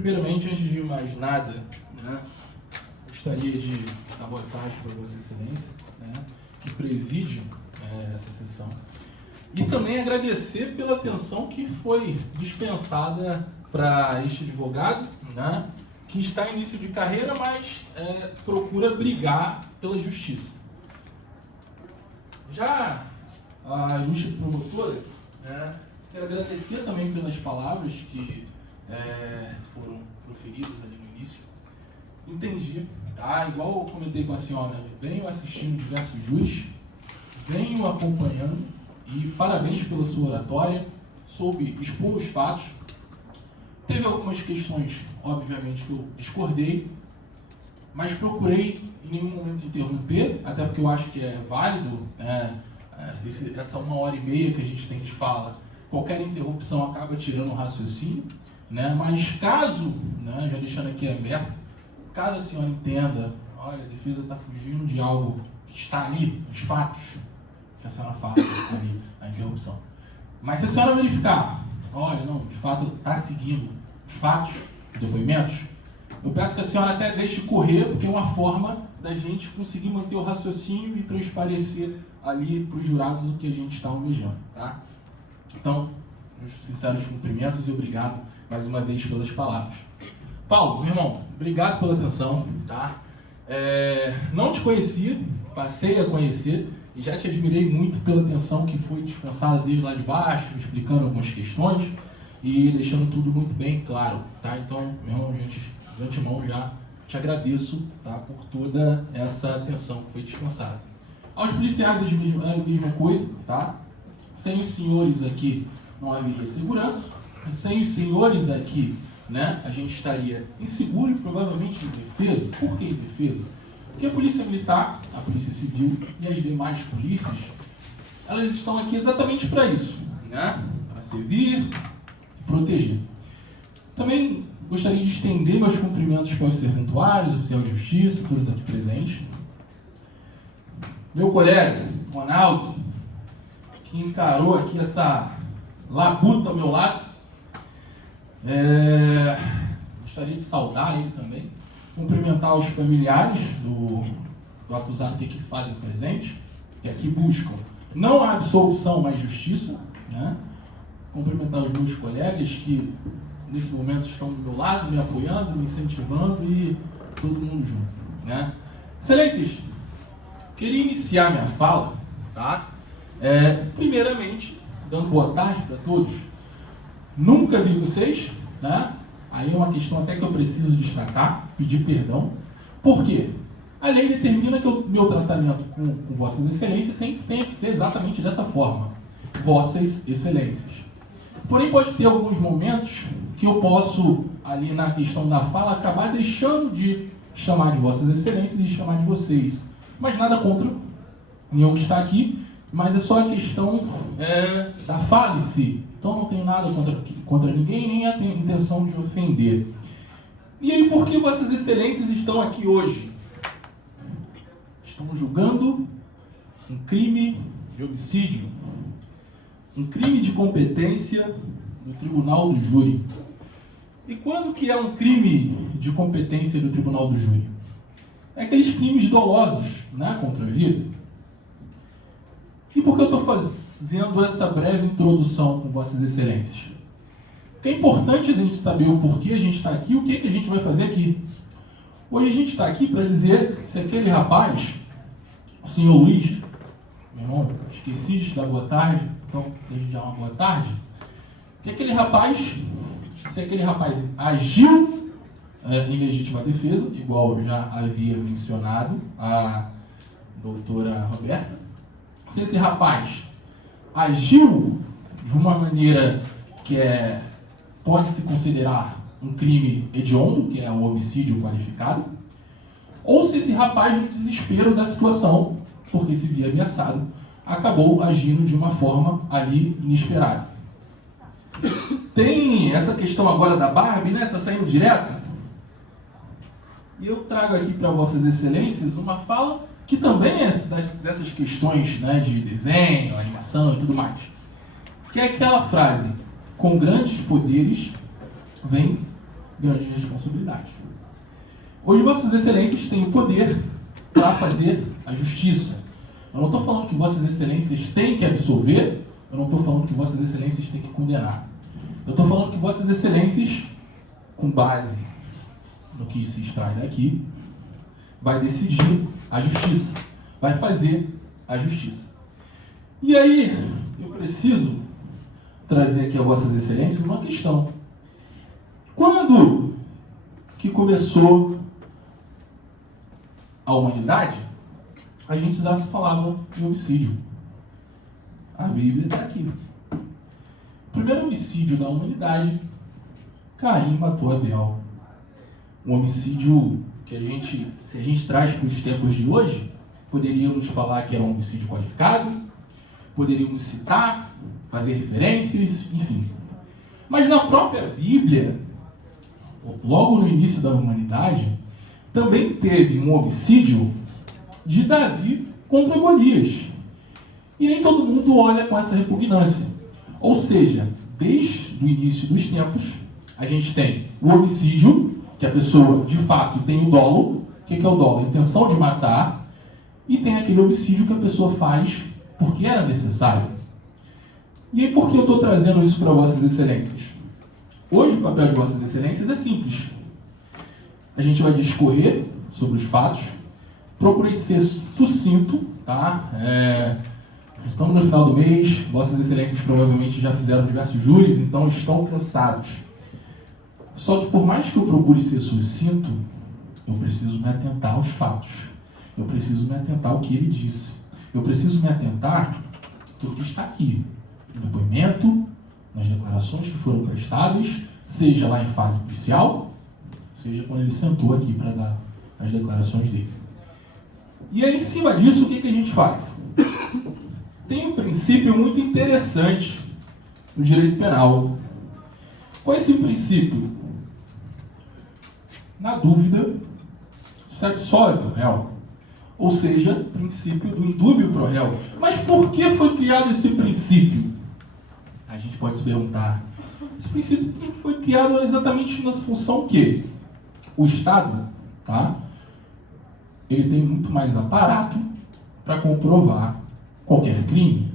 Primeiramente, antes de mais nada, gostaria de dar boa tarde para Vossa Excelência, que preside essa sessão, e também agradecer pela atenção que foi dispensada para este advogado, que está em início de carreira, mas procura brigar pela justiça. Já a ilustre promotora, quero agradecer também pelas palavras que foram proferidas ali no início. Entendi, igual eu comentei com a senhora, venho assistindo diversos júris, venho acompanhando e parabéns pela sua oratória, soube expor os fatos. Teve algumas questões, obviamente, que eu discordei, mas procurei em nenhum momento interromper, até porque eu acho que é válido, essa 1h30 que a gente tem de fala, qualquer interrupção acaba tirando o raciocínio, mas caso, já deixando aqui aberto, caso a senhora entenda, olha, a defesa está fugindo de algo que está ali, os fatos, que a senhora fala ali, a interrupção. Mas se a senhora verificar, olha, não, de fato está seguindo os fatos, os depoimentos, eu peço que a senhora até deixe correr, porque é uma forma da gente conseguir manter o raciocínio e transparecer ali para os jurados o que a gente está almejando, tá? Então, meus sinceros cumprimentos e obrigado mais uma vez pelas palavras. Paulo, meu irmão, obrigado pela atenção, tá? Não te conhecia, passei a conhecer e já te admirei muito pela atenção que foi dispensada desde lá de baixo, explicando algumas questões e deixando tudo muito bem claro, tá? Então, meu irmão, de antemão já te agradeço, tá, por toda essa atenção que foi dispensada. Aos policiais é a mesma coisa, tá? Sem os senhores aqui não haveria segurança, sem os senhores aqui, a gente estaria inseguro e provavelmente indefeso. Por que indefeso? Porque a Polícia Militar, a Polícia Civil e as demais polícias, elas estão aqui exatamente para isso, para servir e proteger. Também gostaria de estender meus cumprimentos para os serventuários, oficial de justiça, todos aqui presentes. Meu colega, Ronaldo, que encarou aqui essa labuta ao meu lado, gostaria de saudar ele também, cumprimentar os familiares do acusado que aqui se fazem presente, que aqui buscam não a absolvição, mas justiça, cumprimentar os meus colegas que nesse momento estão do meu lado, me apoiando, me incentivando e todo mundo junto, Excelências, queria iniciar minha fala, primeiramente, dando boa tarde para todos. Nunca vi vocês, Aí é uma questão até que eu preciso destacar, pedir perdão. Por quê? A lei determina que o meu tratamento com Vossas Excelências sempre tem que ser exatamente dessa forma. Vossas Excelências. Porém, pode ter alguns momentos que eu posso, ali na questão da fala, acabar deixando de chamar de Vossas Excelências e chamar de vocês. Mas nada contra nenhum que está aqui, mas é só a questão da fala em si. Então não tenho nada contra ninguém, nem a intenção de ofender. E aí, por que Vossas Excelências estão aqui hoje? Estamos julgando um crime de homicídio, um crime de competência do Tribunal do Júri. E quando que é um crime de competência do Tribunal do Júri? É aqueles crimes dolosos, contra a vida. E por que eu estou fazendo essa breve introdução com Vossas Excelências? Porque é importante a gente saber o porquê a gente está aqui e o que a gente vai fazer aqui. Hoje a gente está aqui para dizer se aquele rapaz, o senhor Luiz, meu irmão, esqueci de dar boa tarde, então desde já uma boa tarde, se aquele rapaz agiu em legítima defesa, igual eu já havia mencionado a doutora Roberta, se esse rapaz agiu de uma maneira que pode se considerar um crime hediondo, que é o homicídio qualificado, ou se esse rapaz, no desespero da situação, porque se via ameaçado, acabou agindo de uma forma ali inesperada. Tem essa questão agora da Barbie, tá saindo direto? E eu trago aqui para Vossas Excelências uma fala que também é dessas questões de desenho, animação e tudo mais. Que é aquela frase, com grandes poderes vem grandes responsabilidades. Hoje, Vossas Excelências têm o poder para fazer a justiça. Eu não estou falando que Vossas Excelências têm que absolver, eu não estou falando que Vossas Excelências têm que condenar. Eu estou falando que Vossas Excelências, com base no que se extrai daqui, vai decidir a justiça, vai fazer a justiça. E aí, eu preciso trazer aqui a Vossas Excelências uma questão. Quando que começou a humanidade, a gente já se falava em homicídio. A Bíblia está aqui. O primeiro homicídio da humanidade, Caim matou Abel. Um homicídio que se a gente traz para os tempos de hoje, poderíamos falar que era um homicídio qualificado, poderíamos citar, fazer referências, enfim. Mas na própria Bíblia, logo no início da humanidade, também teve um homicídio de Davi contra Golias. E nem todo mundo olha com essa repugnância. Ou seja, desde o início dos tempos, a gente tem o homicídio, que a pessoa, de fato, tem o dolo. O que é o dolo? A intenção de matar. E tem aquele homicídio que a pessoa faz porque era necessário. E aí, por que eu estou trazendo isso para Vossas Excelências? Hoje, o papel de Vossas Excelências é simples. A gente vai discorrer sobre os fatos. Procurei ser sucinto, tá? Estamos no final do mês. Vossas Excelências provavelmente já fizeram diversos júris, então estão cansados. Só que por mais que eu procure ser sucinto, eu preciso me atentar aos fatos. Eu preciso me atentar ao que ele disse. Eu preciso me atentar ao que está aqui. No depoimento, nas declarações que foram prestadas, seja lá em fase policial, seja quando ele sentou aqui para dar as declarações dele. E aí, em cima disso, o que a gente faz? Tem um princípio muito interessante no direito penal. Qual é esse princípio? Na dúvida, se absolve o réu. Ou seja, princípio do indúbio pro réu. Mas por que foi criado esse princípio? A gente pode se perguntar. Esse princípio foi criado exatamente na função que o Estado, tá? Ele tem muito mais aparato para comprovar qualquer crime.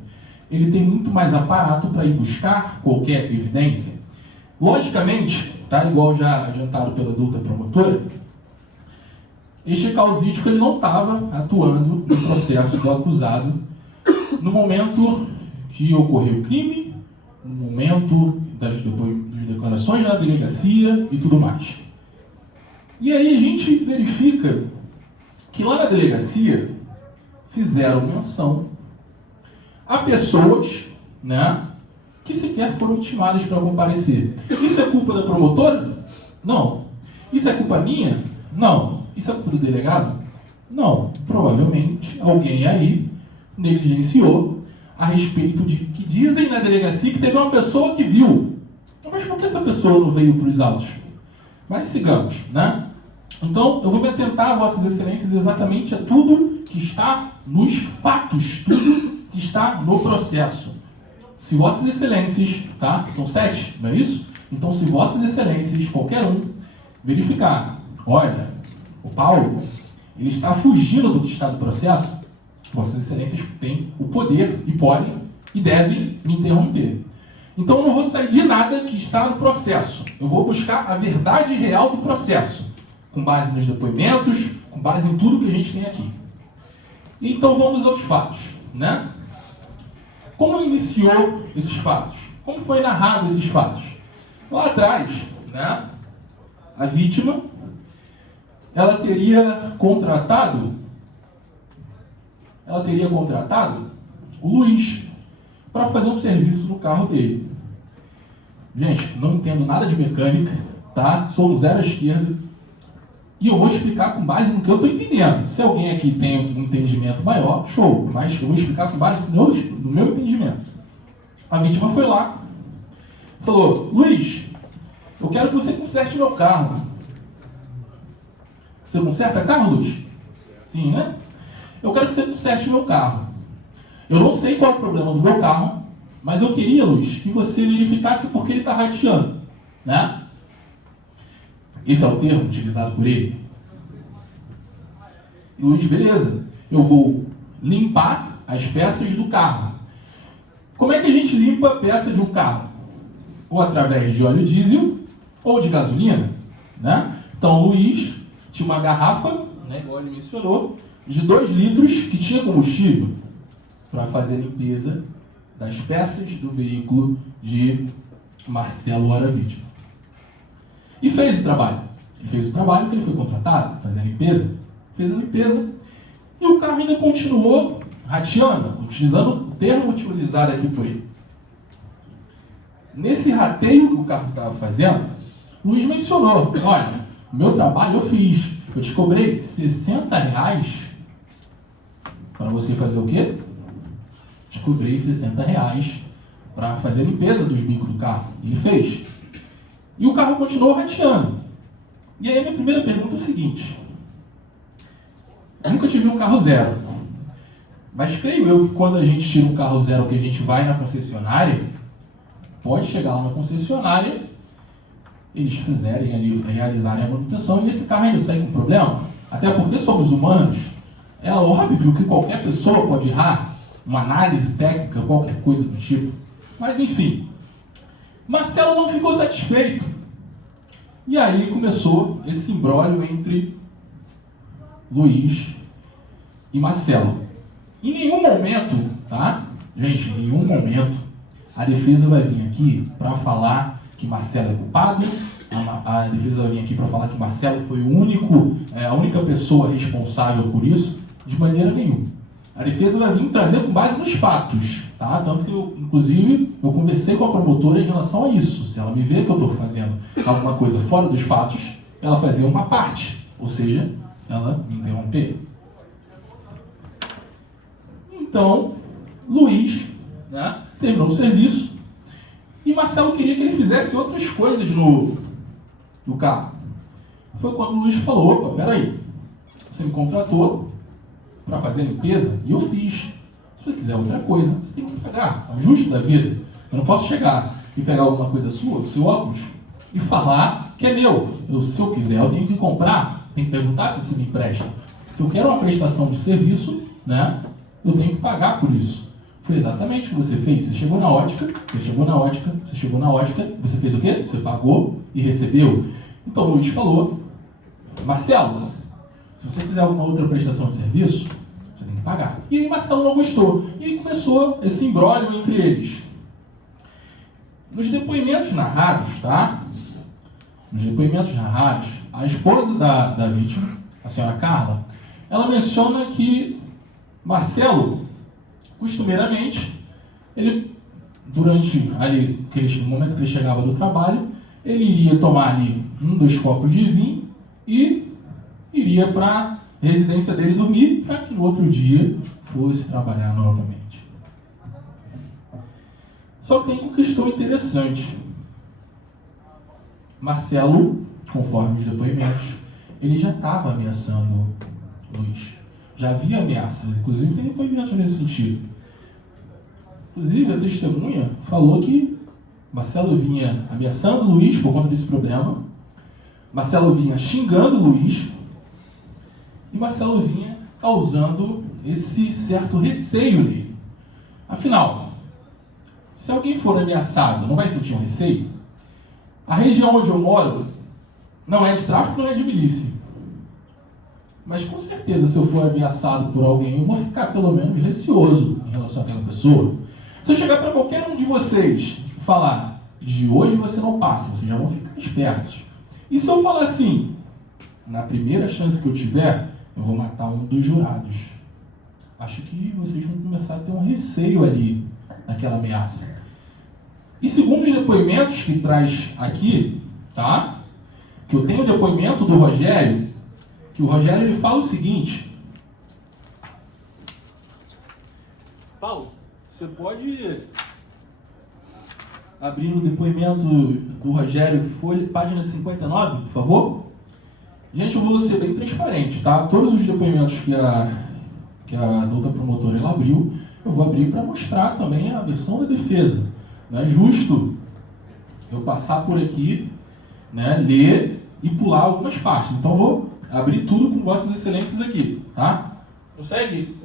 Ele tem muito mais aparato para ir buscar qualquer evidência. Logicamente, tá? Igual já adiantado pela douta promotora, este causídico ele não estava atuando no processo do acusado no momento que ocorreu o crime, no momento das declarações na delegacia e tudo mais. E aí a gente verifica que lá na delegacia fizeram menção a pessoas, né, que sequer foram intimadas para comparecer. Isso é culpa da promotora? Não. Isso é culpa minha? Não. Isso é culpa do delegado? Não. Provavelmente alguém aí negligenciou a respeito de que dizem na delegacia que teve uma pessoa que viu. Mas por que essa pessoa não veio para os autos? Mas sigamos, né? Então, eu vou me atentar a Vossas Excelências exatamente a tudo que está nos fatos, tudo que está no processo. Se Vossas Excelências, tá? São 7, não é isso? Então, se Vossas Excelências, qualquer um, verificar, olha, o Paulo, ele está fugindo do que está no processo, Vossas Excelências têm o poder e podem e devem me interromper. Então, eu não vou sair de nada que está no processo. Eu vou buscar a verdade real do processo, com base nos depoimentos, com base em tudo que a gente tem aqui. Então, vamos aos fatos, né? Como iniciou esses fatos? Como foi narrado esses fatos? Lá atrás, né, a vítima, ela teria contratado o Luiz para fazer um serviço no carro dele. Gente, não entendo nada de mecânica, tá? Sou um zero à esquerda. E eu vou explicar com base no que eu estou entendendo. Se alguém aqui tem um entendimento maior, show. Mas eu vou explicar com base no meu entendimento. A vítima foi lá, falou, Luiz, eu quero que você conserte meu carro. Você conserta carro, Luiz? Sim, né? Eu quero que você conserte meu carro. Eu não sei qual é o problema do meu carro, mas eu queria, Luiz, que você verificasse porque ele está rateando, né? Esse é o termo utilizado por ele. Luiz, beleza. Eu vou limpar as peças do carro. Como é que a gente limpa a peça de um carro? Ou através de óleo diesel ou de gasolina, né? Então, o Luiz tinha uma garrafa, né, igual ele mencionou, de 2 litros que tinha combustível para fazer a limpeza das peças do veículo de Marcelo Hora Vítima. E fez o trabalho. Ele fez o trabalho que ele foi contratado, fazer a limpeza. Fez a limpeza. E o carro ainda continuou rateando, utilizando o termo utilizado aqui por ele. Nesse rateio que o carro estava fazendo, o Luiz mencionou: olha, o meu trabalho eu fiz. Eu te cobrei R$60 para você fazer o quê? Te cobrei R$60 para fazer a limpeza dos bicos do carro. Ele fez. E o carro continuou rateando. E aí a minha primeira pergunta é o seguinte: eu nunca tive um carro zero. Mas creio eu que quando a gente tira um carro zero, que a gente vai na concessionária, pode chegar lá na concessionária, eles fizerem ali, realizarem a manutenção, e esse carro ainda sai com problema. Até porque somos humanos. É óbvio que qualquer pessoa pode errar, uma análise técnica, qualquer coisa do tipo. Mas enfim, Marcelo não ficou satisfeito. E aí começou esse imbróglio entre Luiz e Marcelo. Em nenhum momento, tá? Gente, em nenhum momento a defesa vai vir aqui para falar que Marcelo é culpado. A defesa vai vir aqui para falar que Marcelo foi a única pessoa responsável por isso. De maneira nenhuma. A defesa vai vir trazer com base nos fatos, tá? Tanto que inclusive, eu conversei com a promotora em relação a isso. Se ela me vê que eu estou fazendo alguma coisa fora dos fatos, ela fazia uma parte, ou seja, ela me interromper. Então, Luiz, né, terminou o serviço e Marcelo queria que ele fizesse outras coisas no carro. Foi quando o Luiz falou: opa, peraí, você me contratou para fazer a limpeza e eu fiz. Se você quiser outra coisa, você tem que pagar. É o justo da vida. Eu não posso chegar e pegar alguma coisa sua, do seu óculos, e falar que é meu. Se eu quiser, eu tenho que comprar, tenho que perguntar se você me empresta. Se eu quero uma prestação de serviço, né, eu tenho que pagar por isso. Foi exatamente o que você fez. Você chegou na ótica, você fez o quê? Você pagou e recebeu. Então o Luiz falou: Marcelo, se você quiser alguma outra prestação de serviço, você tem que pagar. E aí Marcelo não gostou. E aí começou esse imbróglio entre eles. Nos depoimentos narrados, tá? Nos depoimentos narrados, a esposa da vítima, a senhora Carla, ela menciona que Marcelo, costumeiramente, ele, durante ali, no momento que ele chegava do trabalho, ele iria tomar ali 2 copos de vinho e iria para a residência dele dormir, para que no outro dia fosse trabalhar novamente. Só que tem uma questão interessante. Marcelo, conforme os depoimentos, ele já estava ameaçando Luiz. Já havia ameaças, inclusive tem depoimentos nesse sentido. Inclusive a testemunha falou que Marcelo vinha ameaçando Luiz por conta desse problema. Marcelo vinha xingando Luiz. E Marcelo vinha causando esse certo receio nele. Afinal, se alguém for ameaçado, não vai sentir um receio? A região onde eu moro não é de tráfico, não é de milícia. Mas com certeza, se eu for ameaçado por alguém, eu vou ficar pelo menos receoso em relação àquela pessoa. Se eu chegar para qualquer um de vocês e falar: de hoje você não passa, vocês já vão ficar espertos. E se eu falar assim: na primeira chance que eu tiver, eu vou matar um dos jurados? Acho que vocês vão começar a ter um receio ali naquela ameaça. E segundo os depoimentos que traz aqui, tá? Que eu tenho o depoimento do Rogério, que o Rogério ele fala o seguinte: Paulo, você pode abrir o depoimento do Rogério, página 59, por favor? Gente, eu vou ser bem transparente, tá? Todos os depoimentos que a doutora promotora ela abriu, eu vou abrir para mostrar também a versão da defesa. Não é justo eu passar por aqui, né, ler e pular algumas partes. Então eu vou abrir tudo com vossas excelências aqui, tá? Consegue?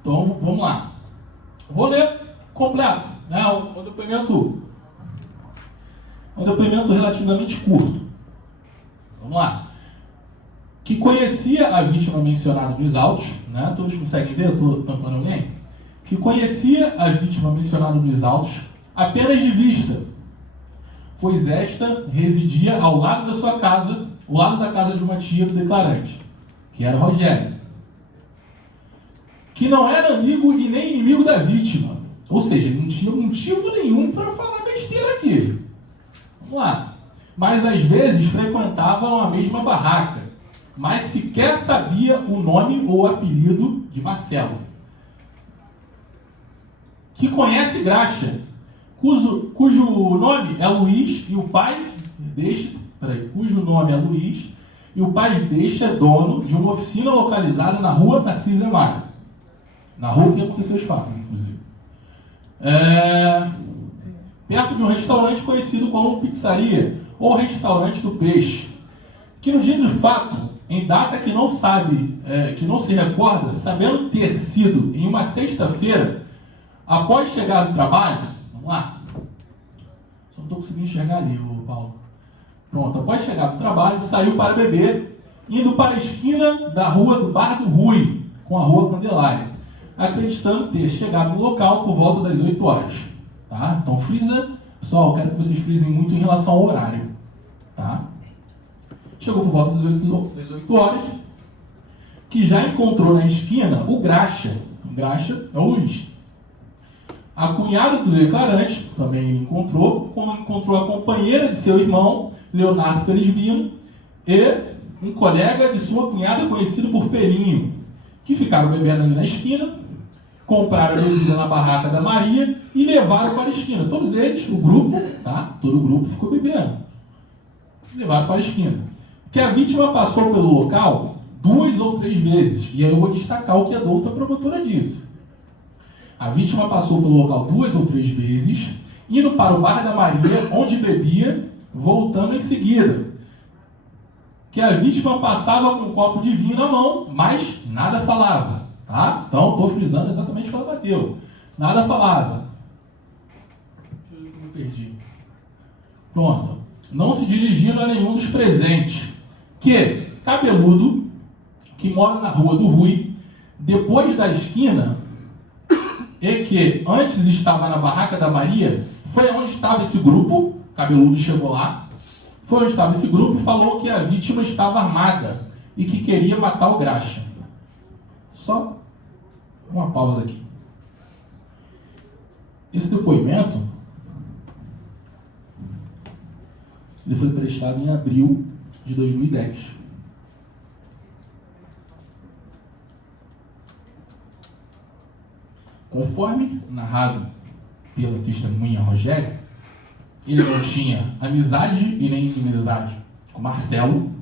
Então vamos lá. Vou ler completo, né? Um depoimento relativamente curto. Vamos lá. Que conhecia a vítima mencionada nos autos, né? Todos conseguem ver? Eu estou tampando alguém? Que conhecia a vítima mencionada nos autos apenas de vista, pois esta residia ao lado da sua casa, ao lado da casa de uma tia do declarante, que era Rogério, que não era amigo e nem inimigo da vítima, ou seja, não tinha motivo nenhum para falar besteira aqui. Vamos lá. Mas às vezes frequentavam a mesma barraca, mas sequer sabia o nome ou apelido de Marcelo. Que conhece Graxa, cujo nome é Luiz e o pai cujo nome é Luiz e o pai deste é dono de uma oficina localizada na rua Assis Mário, na rua que aconteceu os fatos, inclusive. Perto de um restaurante conhecido como Pizzaria ou Restaurante do Peixe, que no dia do fato, em data que não sabe, que não se recorda, sabendo ter sido em uma sexta-feira, após chegar do trabalho, vamos lá, só não estou conseguindo enxergar ali, Paulo. Pronto, após chegar do trabalho, saiu para beber, indo para a esquina da rua do Bar do Rui, com a rua Candelária, acreditando ter chegado no local por volta das 8 horas. Tá? Então frisa, pessoal, quero que vocês frisem muito em relação ao horário. Tá? Chegou por volta das 8 horas, que já encontrou na esquina o Graxa. O Graxa é o Luiz. A cunhada do declarante, também ele encontrou, como encontrou a companheira de seu irmão, Leonardo Felizbino, e um colega de sua cunhada conhecido por Pelinho, que ficaram bebendo ali na esquina, compraram a bebida na barraca da Maria e levaram para a esquina. Todos eles, o grupo, tá? Todo o grupo ficou bebendo. Levaram para a esquina. Que a vítima passou pelo local 2 ou 3 vezes. E aí eu vou destacar o que a douta promotora disse. A vítima passou pelo local 2 ou 3 vezes, indo para o bar da Maria, onde bebia, voltando em seguida. Que a vítima passava com um copo de vinho na mão, mas nada falava. Tá? Então, estou frisando exatamente quando ela bateu. Nada falava. Deixa eu ver como eu perdi. Pronto. Não se dirigindo a nenhum dos presentes. Que Cabeludo, que mora na rua do Rui, depois da esquina, e que antes estava na barraca da Maria, foi onde estava esse grupo. Cabeludo chegou lá. Foi onde estava esse grupo e falou que a vítima estava armada e que queria matar o Graxa. Só uma pausa aqui. Esse depoimento ele foi prestado em abril de 2010. Conforme narrado pela testemunha Rogério, ele não tinha amizade e nem inimizade com Marcelo.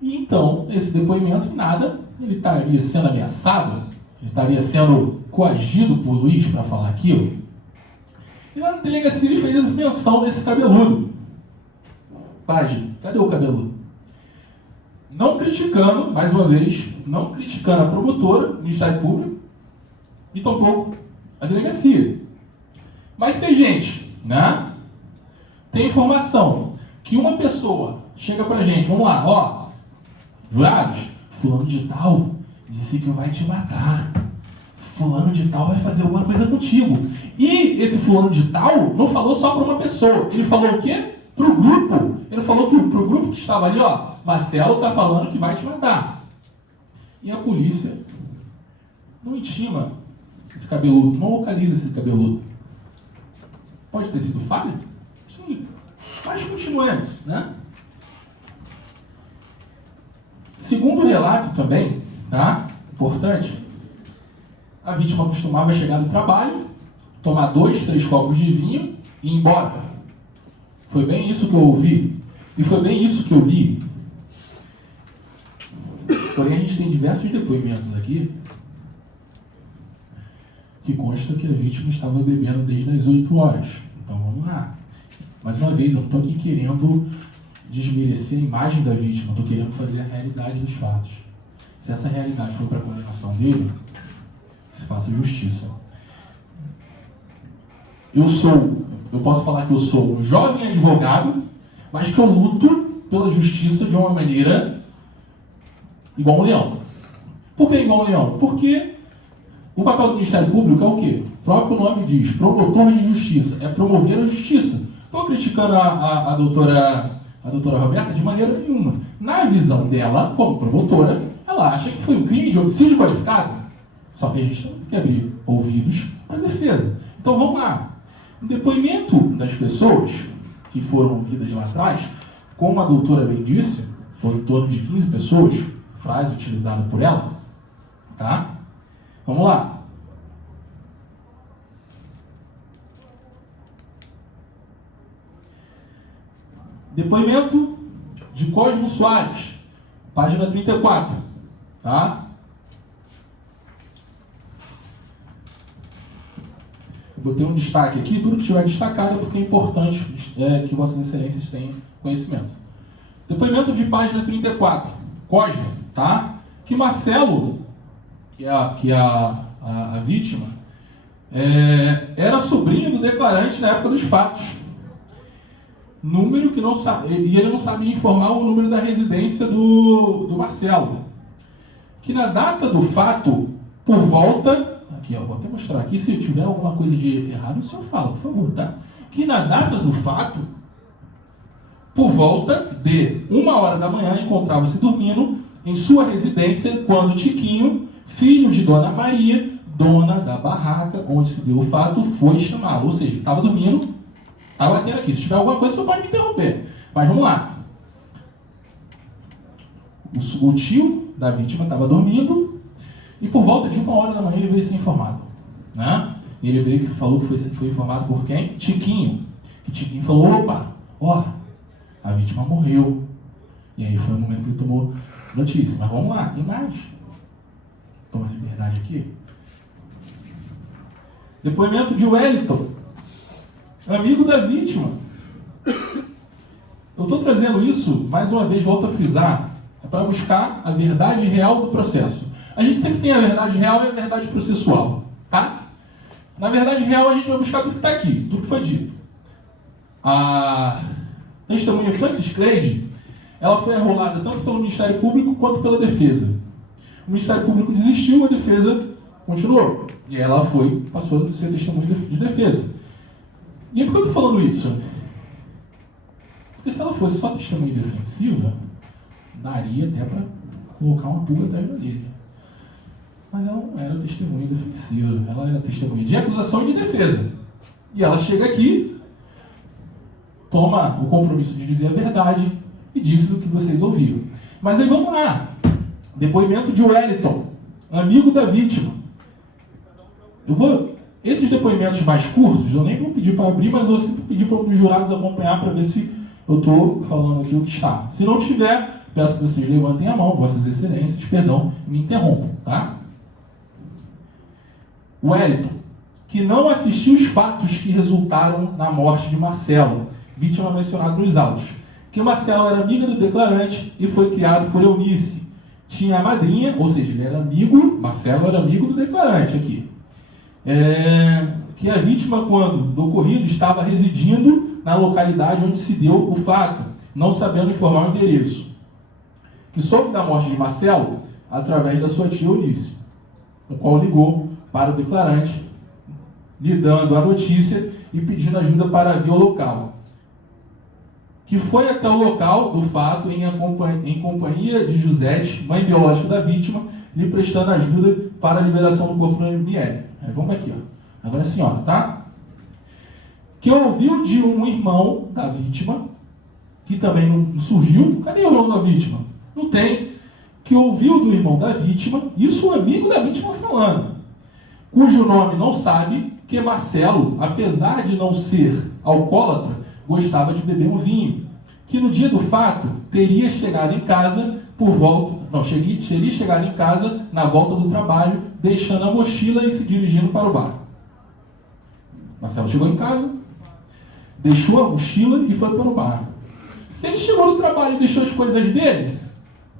E então, esse depoimento, nada, ele estaria sendo ameaçado, ele estaria sendo coagido por Luiz para falar aquilo. E lá na delegacia ele fez a menção desse Cabeludo. Página, cadê o Cabeludo? Não criticando, mais uma vez, não criticando a promotora, o Ministério Público, e tampouco a delegacia. Mas se a gente, né, tem informação que uma pessoa chega pra gente, vamos lá, ó, jurados, fulano de tal disse que vai te matar. Fulano de tal vai fazer alguma coisa contigo. E esse fulano de tal não falou só para uma pessoa. Ele falou o quê? Pro grupo. Ele falou que pro grupo que estava ali, ó, Marcelo tá falando que vai te matar. E a polícia não intima esse Cabeludo, não localiza esse Cabeludo. Pode ter sido falha? Sim. Mas continuemos, né? Segundo o relato também, tá? Importante, a vítima costumava chegar do trabalho, tomar 2, 3 copos de vinho e ir embora. Foi bem isso que eu ouvi e foi bem isso que eu li. Porém, a gente tem diversos depoimentos aqui que consta que a vítima estava bebendo desde as 8 horas. Então vamos lá. Mais uma vez, eu não estou aqui querendo desmerecer a imagem da vítima, eu estou querendo fazer a realidade dos fatos. Se essa realidade for para a condenação dele, se faça justiça. Eu posso falar que eu sou um jovem advogado, mas que eu luto pela justiça de uma maneira igual um leão. Por que igual um leão? Porque o papel do Ministério Público é o quê? O próprio nome diz, promotor de justiça, é promover a justiça. Estou criticando a doutora Roberta de maneira nenhuma. Na visão dela, como promotora, ela acha que foi um crime de homicídio qualificado. Só que a gente tem que abrir ouvidos para a defesa. Então vamos lá. O depoimento das pessoas que foram ouvidas lá atrás, como a doutora bem disse, foram em torno de 15 pessoas, frase utilizada por ela, tá? Vamos lá. Depoimento de Cosmo Soares, página 34, tá? Eu botei um destaque aqui, tudo que tiver destacado é porque é importante que Vossas Excelências tenham conhecimento. Depoimento de página 34, Cosmo, tá? Que Marcelo, que é a vítima, era sobrinho do declarante na época dos fatos. Número que não sabe, e ele não sabia informar o número da residência do Marcelo. Que na data do fato, por volta, aqui, ó, vou até mostrar aqui, se tiver alguma coisa de errado, o senhor fala, por favor, tá? Que na data do fato, por volta de 1h da manhã, encontrava-se dormindo em sua residência quando Tiquinho, filho de Dona Maria, dona da barraca onde se deu o fato, foi chamá-lo. Ou seja, ele estava dormindo, estava batendo aqui. Se tiver alguma coisa, você pode me interromper. Mas vamos lá. O tio da vítima estava dormindo e por volta de 1h da manhã ele veio ser informado. Né? Ele veio e falou que foi informado por quem? Tiquinho. Que Tiquinho falou, opa, ó, a vítima morreu. E aí foi o momento que ele tomou notícia. Mas vamos lá, tem mais. Toma liberdade aqui. Depoimento de Wellington, amigo da vítima. Eu estou trazendo isso, mais uma vez, volto a frisar, para buscar a verdade real do processo. A gente sempre tem a verdade real e a verdade processual, tá? Na verdade real, a gente vai buscar tudo que está aqui, tudo que foi dito. A testemunha Francis Cleide, ela foi arrolada tanto pelo Ministério Público quanto pela defesa. O Ministério Público desistiu, a defesa continuou. E ela passou a ser testemunha de defesa. E por que eu estou falando isso? Porque se ela fosse só testemunha defensiva, daria até para colocar uma pulga atrás da orelha. Mas ela não era testemunha defensiva, ela era testemunha de acusação e de defesa. E ela chega aqui, toma o compromisso de dizer a verdade e disse do que vocês ouviram. Mas aí vamos lá. Depoimento de Wellington, amigo da vítima. Esses depoimentos mais curtos, eu nem vou pedir para abrir, mas eu vou sempre pedir para um dos jurados acompanhar para ver se eu estou falando aqui o que está. Se não tiver, peço que vocês levantem a mão, Vossas Excelências, perdão, e me interrompam, tá? Wellington, que não assistiu os fatos que resultaram na morte de Marcelo, vítima mencionada nos autos. Que Marcelo era amiga do declarante e foi criado por Eunice. Tinha a madrinha, ou seja, ele era amigo, Marcelo era amigo do declarante aqui. Que a vítima, quando do ocorrido, estava residindo na localidade onde se deu o fato, não sabendo informar o endereço. Que soube da morte de Marcelo através da sua tia Eunice, o qual ligou para o declarante, lhe dando a notícia e pedindo ajuda para vir ao local. Que foi até o local do fato em companhia de Josete, mãe biológica da vítima, lhe prestando ajuda para a liberação do corpo do ML. Vamos aqui, ó. Agora a senhora, tá? Que ouviu de um irmão da vítima, que também não surgiu. Cadê o irmão da vítima? Não tem. Que ouviu do irmão da vítima, isso o amigo da vítima falando, cujo nome não sabe, que Marcelo, apesar de não ser alcoólatra, gostava de beber um vinho, que no dia do fato teria chegado em casa teria chegado em casa na volta do trabalho, deixando a mochila e se dirigindo para o bar. Marcelo chegou em casa, deixou a mochila e foi para o bar. Se ele chegou no trabalho e deixou as coisas dele,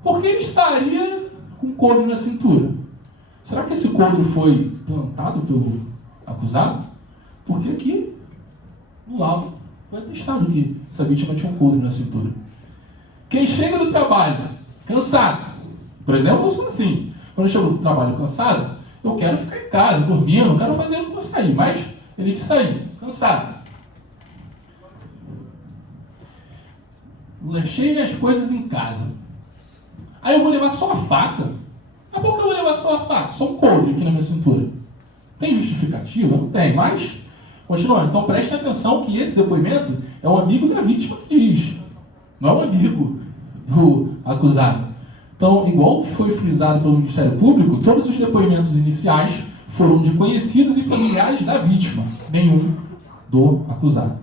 por que ele estaria com um coldre na cintura? Será que esse coldre foi plantado pelo acusado? Porque aqui, no laudo, foi atestado que essa vítima tinha um coldre na cintura. Quem chega do trabalho cansado, por exemplo, eu sou assim, quando eu chego do trabalho cansado, eu quero ficar em casa, dormindo, não quero fazer o que eu sair, mas ele quis sair, cansado. Deixei minhas coisas em casa. Aí eu vou levar só a faca. A pouco eu vou levar só a faca, só um coldre aqui na minha cintura. Tem justificativa? Não tem, mas continuando. Então prestem atenção que esse depoimento é um amigo da vítima que diz, não é um amigo do acusado. Então, igual foi frisado pelo Ministério Público, todos os depoimentos iniciais foram de conhecidos e familiares da vítima, nenhum do acusado.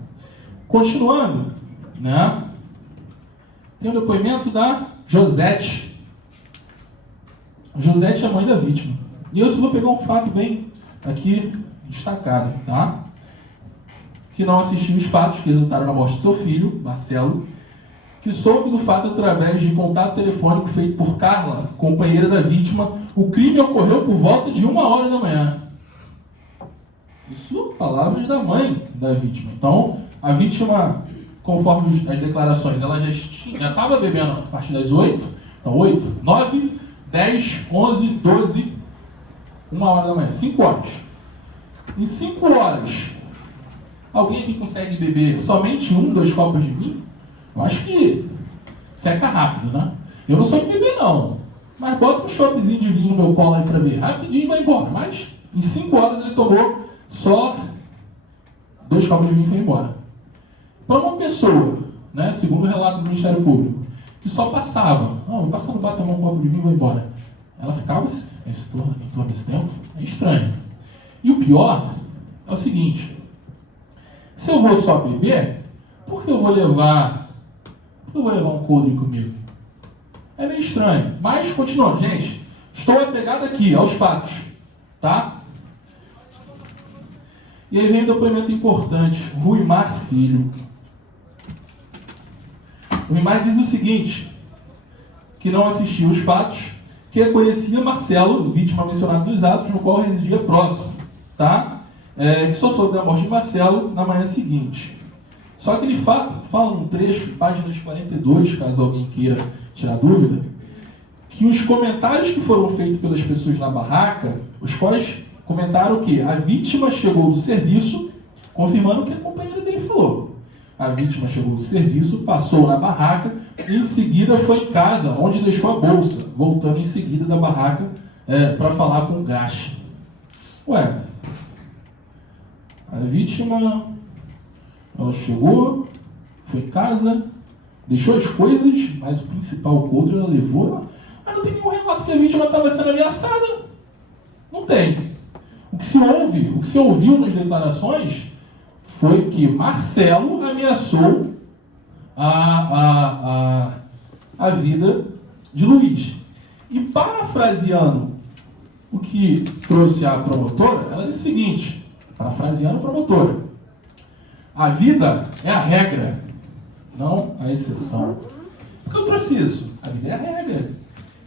Continuando, né? Tem o depoimento da Josete. Josete é a mãe da vítima. E eu só vou pegar um fato bem aqui destacado, tá? Que não assistiu os fatos que resultaram na morte do seu filho, Marcelo, que soube do fato através de contato telefônico feito por Carla, companheira da vítima. O crime ocorreu por volta de 1h da manhã. Isso, palavras da mãe da vítima. Então, a vítima, conforme as declarações, ela já estava bebendo a partir das 8. Então, 8, 9, 10, 11, 12, 1h da manhã. 5 horas. Em 5 horas, alguém me consegue beber somente 1, 2 copos de vinho? Eu acho que seca rápido, né? Eu não sou de beber, não. Mas bota um chopezinho de vinho no meu colo aí pra ver. Rapidinho vai embora. Mas em 5 horas ele tomou só 2 copos de vinho e foi embora. Para uma pessoa, né, segundo o relato do Ministério Público, que só passava, vou passar no bar, tomar um copo de vinho e vou embora. Ela ficava em torno desse tempo? É estranho. E o pior é o seguinte: se eu vou só beber, por que eu vou levar um coldre comigo? É meio estranho. Mas, continuando, gente, estou apegado aqui aos fatos, tá? E aí vem um depoimento importante. Ruimar Filho. O Ruimar diz o seguinte, que não assistiu os fatos, que conhecia Marcelo, vítima mencionada dos atos, no qual residia próximo, tá? Que só soube da morte de Marcelo na manhã seguinte. Só que ele fala num trecho, páginas 42, caso alguém queira tirar dúvida, que os comentários que foram feitos pelas pessoas na barraca, os quais comentaram que a vítima chegou do serviço, confirmando o que a companheira dele falou. A vítima chegou do serviço, passou na barraca e em seguida foi em casa, onde deixou a bolsa, voltando em seguida da barraca para falar com o Gache. Ué, a vítima... ela chegou, foi em casa, deixou as coisas, mas o principal coldre ela levou. Mas não tem nenhum relato que a vítima estava sendo ameaçada. Não tem. O que se ouviu nas declarações foi que Marcelo ameaçou a vida de Luiz. E parafraseando o que trouxe a promotora, ela disse o seguinte, parafraseando a promotora: a vida é a regra, não a exceção. Por que eu trouxe isso? A vida é a regra.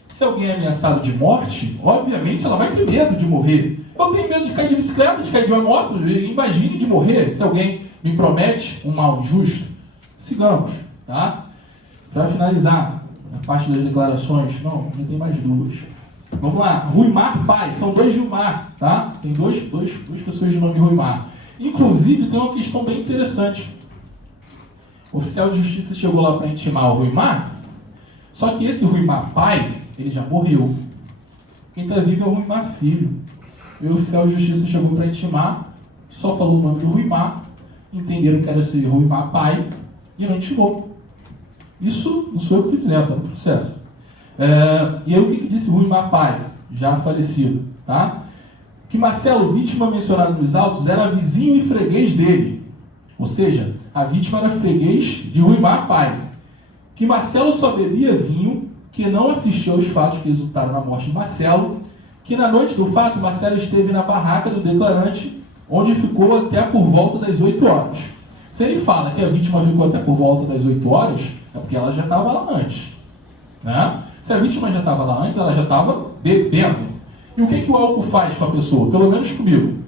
Se alguém é ameaçado de morte, obviamente ela vai ter medo de morrer. Eu tenho medo de cair de bicicleta, de cair de uma moto, imagine de morrer se alguém me promete um mal injusto. Sigamos, tá? Para finalizar a parte das declarações, não tem mais duas. Vamos lá, Ruimar Pai, são 2 Ruimar, duas tá? Tem duas pessoas de nome Ruimar. Inclusive, tem uma questão bem interessante. O oficial de justiça chegou lá para intimar o Ruimar, só que esse Ruimar Pai, ele já morreu. Quem está vivo é o Ruimar Filho. E o oficial de justiça chegou para intimar, só falou o nome do Ruimar, entenderam que era esse Ruimar Pai e não intimou. Isso não sou eu que estou dizendo, está no processo. E aí o que disse Ruimar Pai, já falecido, tá? Que Marcelo, vítima mencionada nos autos, era vizinho e freguês dele. Ou seja, a vítima era freguês de Ruimar Pai. Que Marcelo só bebia vinho, que não assistiu aos fatos que resultaram na morte de Marcelo, que na noite do fato, Marcelo esteve na barraca do declarante, onde ficou até por volta das 8 horas. Se ele fala que a vítima ficou até por volta das 8 horas, é porque ela já estava lá antes. Né? Se a vítima já estava lá antes, ela já estava bebendo. E o que o álcool faz com a pessoa? Pelo menos comigo.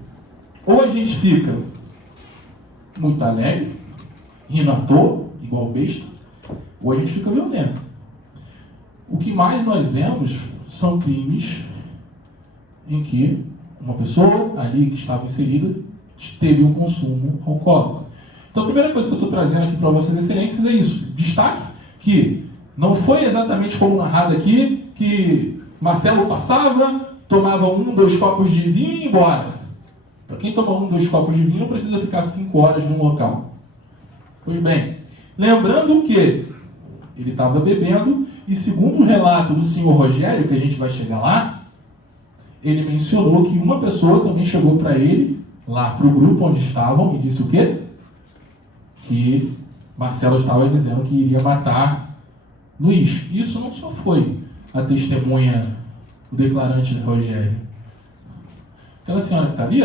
Ou a gente fica muito alegre, rindo à toa, igual besta, ou a gente fica violento. O que mais nós vemos são crimes em que uma pessoa ali que estava inserida teve um consumo alcoólico. Então a primeira coisa que eu estou trazendo aqui para Vossas Excelências é isso. Destaque que não foi exatamente como narrado aqui, que Marcelo passava, tomava 1, 2 copos de vinho e ia embora. Para quem toma 1, 2 copos de vinho não precisa ficar 5 horas num local. Pois bem, lembrando que ele estava bebendo e segundo o relato do senhor Rogério, que a gente vai chegar lá, ele mencionou que uma pessoa também chegou para ele, lá para o grupo onde estavam, e disse o quê? Que Marcelo estava dizendo que iria matar Luiz. Isso não só foi a testemunha, o declarante de Rogério. Aquela senhora que está ali,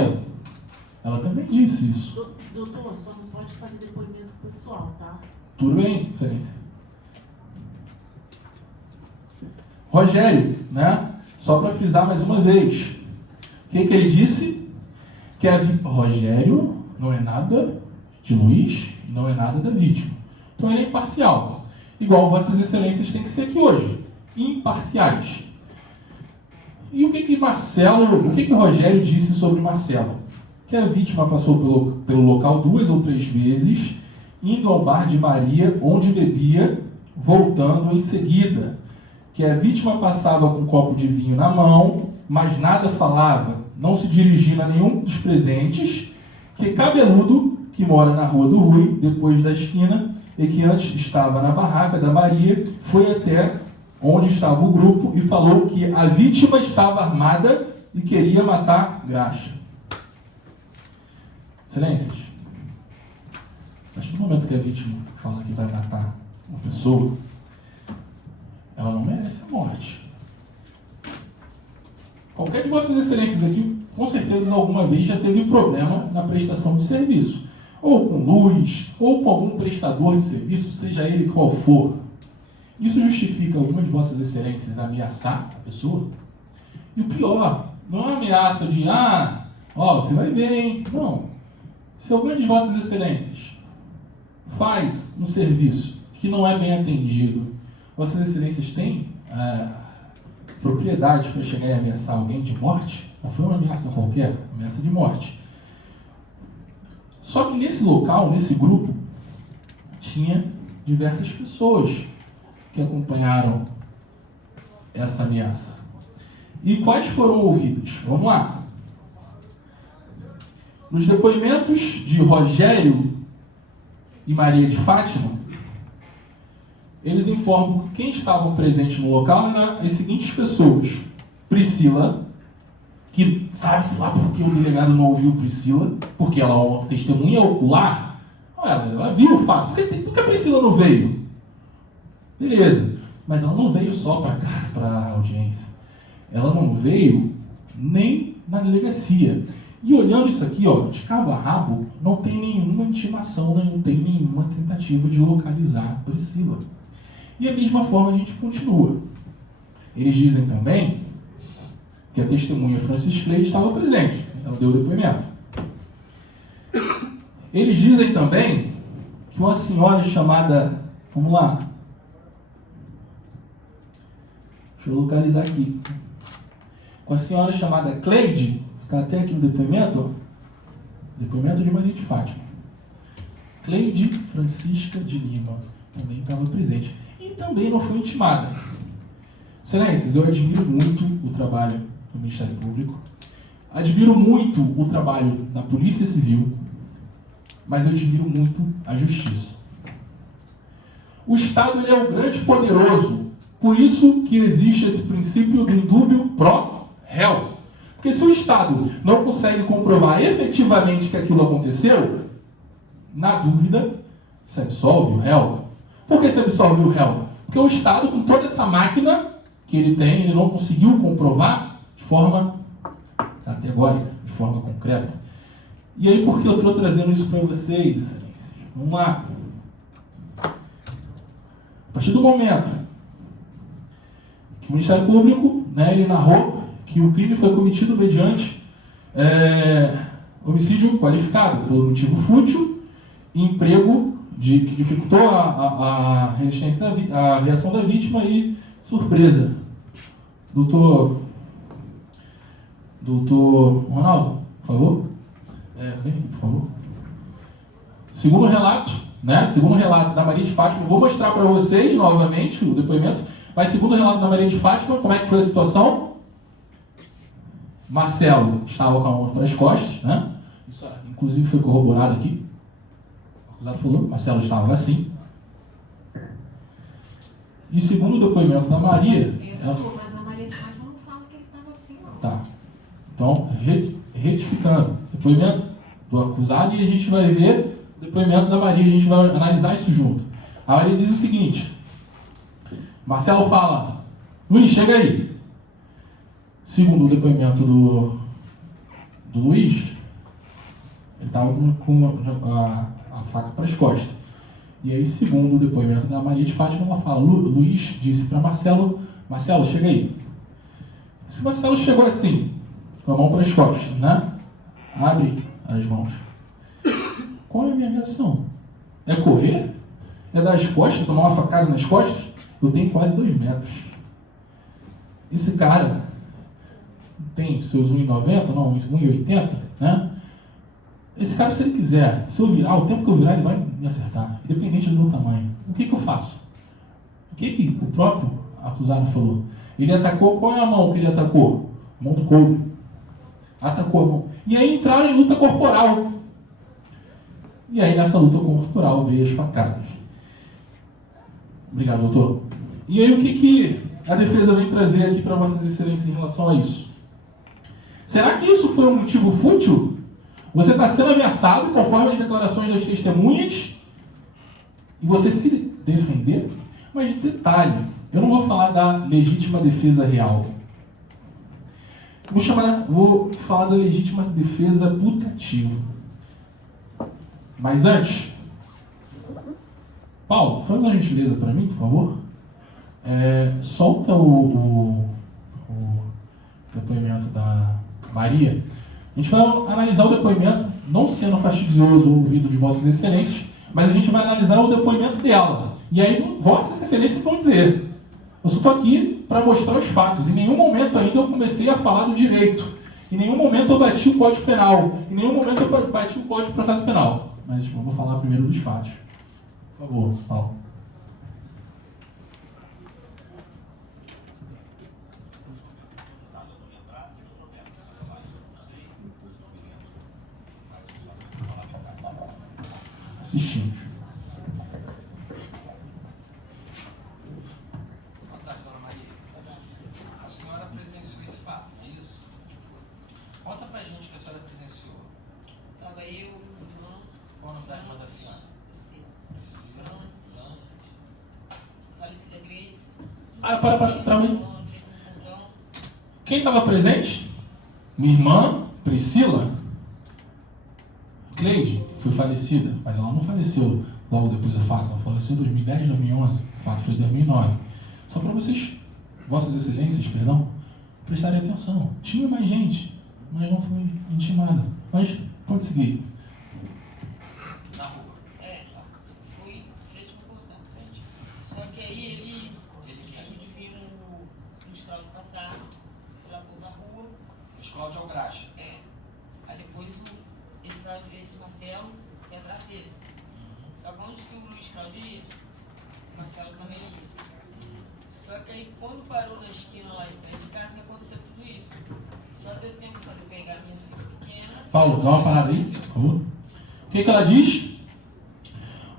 ela também disse isso. Doutor, só não pode fazer depoimento pessoal, tá? Tudo bem, excelência. Rogério, né? Só para frisar mais uma vez. O que ele disse? Que Rogério não é nada de Luiz e não é nada da vítima. Então ele é imparcial. Igual Vossas Excelências têm que ser aqui hoje. Imparciais. E o que Rogério disse sobre Marcelo? Que a vítima passou pelo local 2 ou 3 vezes, indo ao bar de Maria, onde bebia, voltando em seguida. Que a vítima passava com um copo de vinho na mão, mas nada falava, não se dirigia a nenhum dos presentes, que Cabeludo, que mora na Rua do Rui, depois da esquina, e que antes estava na barraca da Maria, foi até onde estava o grupo e falou que a vítima estava armada e queria matar Graxa. Excelências, mas no momento que a vítima fala que vai matar uma pessoa, ela não merece a morte. Qualquer de Vossas Excelências aqui, com certeza, alguma vez já teve problema na prestação de serviço. Ou com luz, ou com algum prestador de serviço, seja ele qual for. Isso justifica alguma de Vossas Excelências ameaçar a pessoa? E o pior, não é uma ameaça de, você vai ver, hein? Não. Se alguma de Vossas Excelências faz um serviço que não é bem atendido, Vossas Excelências têm propriedade para chegar e ameaçar alguém de morte? Não foi uma ameaça qualquer, ameaça de morte. Só que nesse local, nesse grupo, tinha diversas pessoas que acompanharam essa ameaça. E quais foram ouvidas? Vamos lá. Nos depoimentos de Rogério e Maria de Fátima, eles informam que quem estavam presentes no local eram as seguintes pessoas. Priscila, que sabe-se lá por que o delegado não ouviu Priscila, porque ela é uma testemunha ocular. Ela viu o fato. Por que a Priscila não veio? Beleza. Mas ela não veio só para a audiência. Ela não veio nem na delegacia. E olhando isso aqui, de cabo a rabo, não tem nenhuma intimação, não tem nenhuma tentativa de localizar Priscila. E da mesma forma a gente continua. Eles dizem também que a testemunha Francis Clay estava presente. Ela deu o depoimento. Eles dizem também que uma senhora chamada... Vamos lá. Deixa eu localizar aqui. Uma senhora chamada Cleide, está até aqui no depoimento. Depoimento de Maria de Fátima. Cleide Francisca de Lima também estava presente. E também não foi intimada. Excelências, eu admiro muito o trabalho do Ministério Público. Admiro muito o trabalho da Polícia Civil. Mas eu admiro muito a Justiça. O Estado ele é o grande poderoso. Por isso que existe esse princípio do indúbio pro réu. Porque se o Estado não consegue comprovar efetivamente que aquilo aconteceu, na dúvida, se absolve o réu. Por que se absolve o réu? Porque o Estado, com toda essa máquina que ele tem, ele não conseguiu comprovar de forma categórica, de forma concreta. E aí, por que eu estou trazendo isso para vocês, excelências? Vamos lá. A partir do momento que o Ministério Público, né, ele narrou que o crime foi cometido mediante homicídio qualificado, por motivo fútil e emprego que dificultou a resistência a reação da vítima e surpresa. Doutor Ronaldo, por favor. Vem aqui, por favor. Segundo relato, né? Segundo relato da Maria de Fátima, vou mostrar para vocês novamente o depoimento, mas segundo o relato da Maria de Fátima, como é que foi a situação? Marcelo estava com a mão para as costas, né? Isso, inclusive, foi corroborado aqui. O acusado falou, Marcelo estava assim. E segundo o depoimento da Maria... Mas a Maria de Fátima não fala que ele estava assim, não. Tá. Então, retificando, depoimento do acusado e a gente vai ver o depoimento da Maria, a gente vai analisar isso junto. A Maria diz o seguinte, Marcelo fala, Luiz, chega aí. Segundo o depoimento do Luiz, ele estava com a faca para as costas. E aí, segundo o depoimento da Maria de Fátima, ela fala, Luiz disse para Marcelo, Marcelo, chega aí. Se Marcelo chegou assim, com a mão para as costas, né? Abre as mãos. Qual é a minha reação? É correr? É dar as costas, tomar uma facada nas costas? Eu tenho quase 2 metros. Esse cara tem seus 1,90, não, 1,80, né? Esse cara, se ele quiser, se eu virar, o tempo que eu virar, ele vai me acertar, independente do meu tamanho. O que eu faço? O que o próprio acusado falou? Ele atacou, qual é a mão que ele atacou? A mão do couro. Atacou a mão. E aí entraram em luta corporal. E aí nessa luta corporal veio as facadas. Obrigado, doutor. E aí o que a defesa vem trazer aqui para vossas excelências em relação a isso? Será que isso foi um motivo fútil? Você está sendo ameaçado conforme as declarações das testemunhas e você se defender? Mas detalhe, eu não vou falar da legítima defesa real. Vou falar da legítima defesa putativa. Mas antes, Paulo, faz uma gentileza para mim, por favor. Solta o depoimento da Maria. A gente vai analisar o depoimento, não sendo fastidioso o ouvido de vossas excelências, mas a gente vai analisar o depoimento dela. E aí, vossas excelências vão dizer. Eu só estou aqui para mostrar os fatos. Em nenhum momento ainda eu comecei a falar do direito. Em nenhum momento eu bati o Código Penal. Em nenhum momento eu bati o Código de Processo Penal. Mas vamos falar primeiro dos fatos. Por favor, Paulo. Assistindo. Boa tarde, dona Maria. A senhora presenciou esse fato, não é isso? Conta pra gente o que a senhora presenciou. Estava eu, meu irmão. Qual o nome da irmã da senhora? Priscila. Francis. Falecida Grace. Para. Quem estava presente? Minha irmã, Priscila. Cleide foi falecida, mas ela não faleceu logo depois do fato. Ela faleceu em 2010, 2011. O fato foi em 2009. Só para vocês, vossas excelências, perdão, prestarem atenção. Tinha mais gente, mas não foi intimada. Mas pode seguir. Na rua. Fui frente pro portão, frente. Só que aí a gente viu o Cláudio passar pela porta da rua. Os Cláudio é o Graxa. Aí depois esse Marcelo ia atrás dele. Só que onde que o Luiz Cláudio ia, o Marcelo também ia. Só que aí quando parou na esquina lá perto de casa, que aconteceu tudo isso. Só deu tempo só de pegar a minha filha pequena. Paulo, dá uma parada aí, por favor. O que ela diz?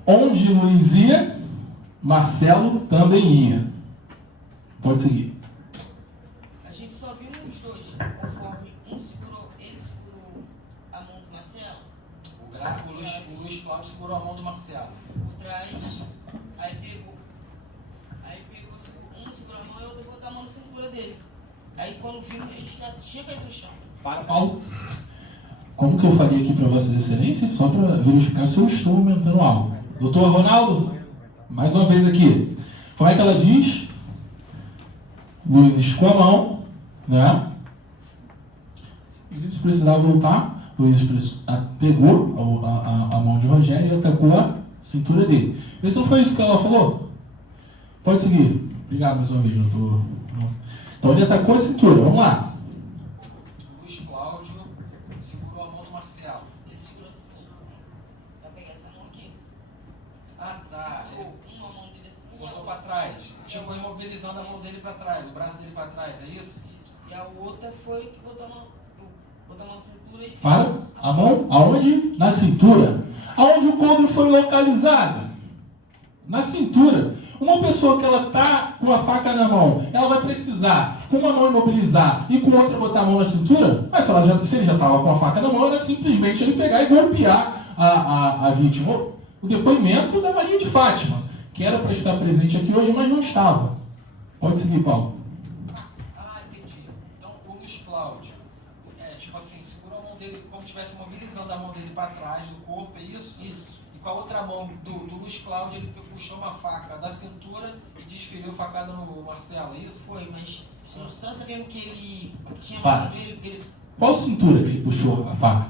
Onde Luiz ia, Marcelo também ia. Pode seguir. A gente só viu os dois, conforme ele segurou a mão do Marcelo. O Luiz Cláudio segurou a mão do Marcelo. Por trás, aí pegou, um segurou a mão e o outro botou a mão na cintura dele. Aí quando viu, ele já tinha caído no chão. Para, Paulo. como que eu faria aqui para Vossas Excelências, só para verificar se eu estou aumentando algo. Doutor Ronaldo, mais uma vez aqui. Como é que ela diz? Luiz com a mão, né? Se precisar voltar, Luiz pegou a mão de Rogério e atacou a cintura dele. Vê se não foi isso que ela falou. Pode seguir. Obrigado mais uma vez, doutor. Então ele atacou a cintura, vamos lá. Luiz Cláudio segurou a mão do Marcelo. Ele segurou assim. Vai pegar essa mão aqui. Ah, tá. Ele Segurou uma mão dele assim. botou para trás. Chegou imobilizando a mão dele para trás, o braço dele para trás, é isso? E a outra foi que botou a mão na cintura e... Para. A mão aonde? Na cintura. Aonde o couro foi localizado? Na cintura. Uma pessoa que ela está com a faca na mão, ela vai precisar, com uma mão imobilizar e com outra botar a mão na cintura? Mas se ele já estava com a faca na mão, era simplesmente ele pegar e golpear a vítima. O depoimento da Maria de Fátima, que era para estar presente aqui hoje, mas não estava. Pode seguir, Paulo. Ah, entendi. Então o Luiz Cláudio, tipo assim, segurou a mão dele como se estivesse mobilizando a mão dele para trás do corpo, é isso? Isso. E com a outra mão do Luiz Cláudio, ele puxou uma faca da cintura e desferiu facada no Marcelo, é isso? Foi, mas só sabendo que ele tinha Para. matado ele... Qual cintura que ele puxou a faca?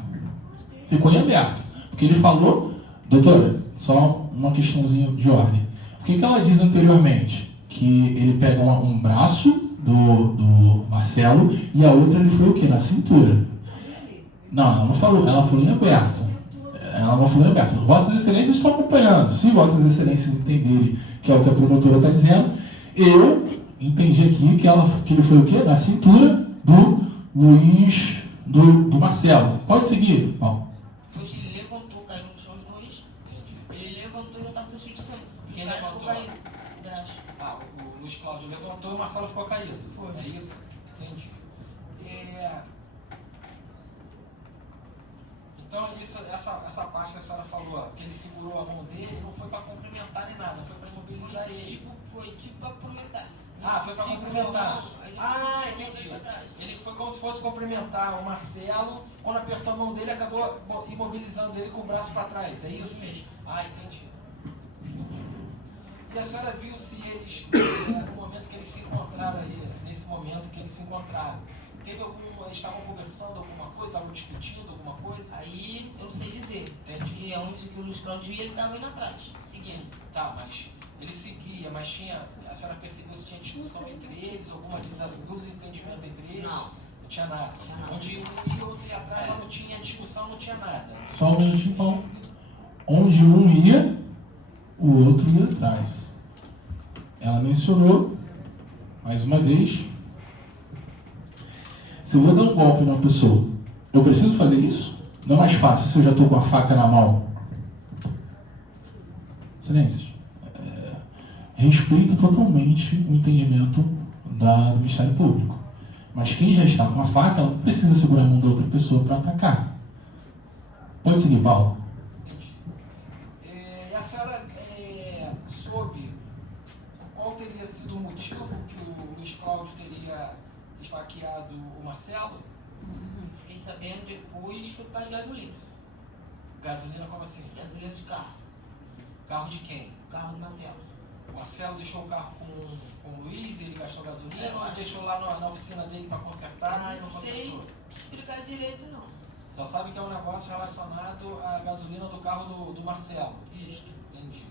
Ficou em aberto. Porque ele falou, doutora, só uma questãozinha de ordem. O que ela diz anteriormente? Que ele pega um braço do Marcelo e a outra ele foi o quê? Na cintura. Não, ela não falou, ela falou em aberto. Ela não falou em aberto. Vossas Excelências estão acompanhando. Se Vossas Excelências entenderem que é o que a promotora está dizendo, eu entendi aqui que ele foi o quê? Na cintura do Luiz, do Marcelo. Pode seguir, Paulo. Depois ele levantou, caiu no chão os dois. Entendi. Ele levantou e já estava cheio de sangue. Quem O cara levantou? ficou caído. Graxa. Ah, o Luiz Cláudio levantou e o Marcelo ficou caído. Foi. É isso? Entendi. Então, essa parte que a senhora falou, que ele segurou a mão dele, não foi para cumprimentar nem nada, foi para imobilizar ele. Foi tipo para cumprimentar. Ah, foi para Segurou cumprimentar. a mão, a gente Ah, puxou a mão entendi. pra trás. Ele foi como se fosse cumprimentar o Marcelo, quando apertou a mão dele, acabou imobilizando ele com o braço para trás, é isso? Isso mesmo. Ah, entendi. E a senhora viu se eles, no momento que eles se encontraram aí, nesse momento que eles se encontraram, eles estavam conversando alguma coisa, estavam discutindo alguma coisa? Aí eu não sei dizer. Entendi. Que é onde que o Luiz Cláudio ia, ele estava indo atrás, seguindo. Tá, mas ele seguia, mas a senhora percebeu se tinha discussão entre eles, alguma desentendimento entre eles? Não. Não tinha nada. Tinha nada. Onde um ia, outro ia atrás, mas não tinha discussão, não tinha nada. Só um minutinho, Paulo. Onde um ia, o outro ia atrás. Ela mencionou, mais uma vez, se eu vou dar um golpe numa pessoa, eu preciso fazer isso? Não é mais fácil se eu já estou com a faca na mão? Excelências, respeito totalmente o entendimento do Ministério Público. Mas quem já está com a faca, ela não precisa segurar a mão da outra pessoa para atacar. Pode seguir, Paulo. E a senhora soube qual teria sido o motivo que o Luiz Cláudio teria esfaqueado o Marcelo? Fiquei sabendo depois, foi para gasolina. Gasolina como assim? Gasolina de carro. Carro de quem? Carro do Marcelo. O Marcelo deixou o carro com o Luiz e ele gastou gasolina, Eu ou acho. deixou lá na oficina dele para consertar e não Não sei consertou? explicar direito, não. Só sabe que é um negócio relacionado à gasolina do carro do Marcelo. Isso. Entendi.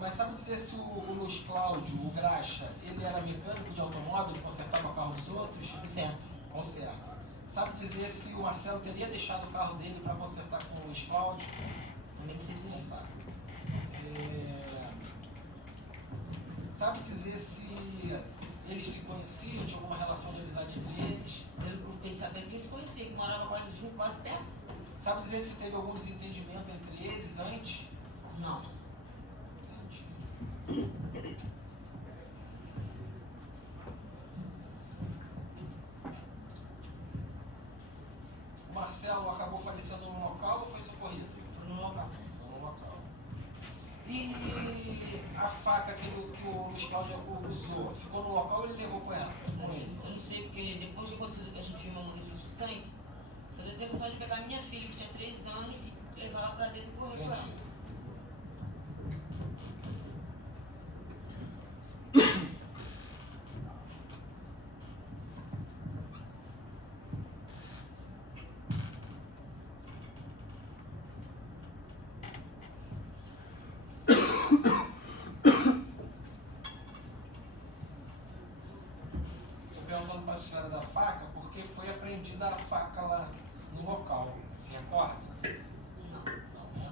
Mas sabe dizer se o Luiz Cláudio, o Graxa, ele era mecânico de automóvel, ele consertava o carro dos outros? Certo. Conserta. Sabe dizer se o Marcelo teria deixado o carro dele para consertar com o Luiz Cláudio? Também não sei dizer Não isso. sabe. Sabe dizer se eles se conheciam, tinha alguma relação de amizade entre eles? Eu fiquei sabendo que eles se conheciam, que morava quase junto, quase perto. Sabe dizer se teve algum desentendimento entre eles antes? Não. Entendi. O Marcelo acabou falecendo no local ou foi socorrido? Foi no local. Foi no local. E a faca que o Luiz Cláudio usou, ficou no local ou ele levou com ela? Com ele? Eu não sei, porque depois que aconteceu que a gente filmou no registro de sangue, Só deu tempo só de pegar minha filha, que tinha 3 anos, e levar ela pra dentro e correr com ela. Entendi. Perguntando para a senhora da faca, porque foi apreendida a faca lá no local. Você recorda? Não. Não, né?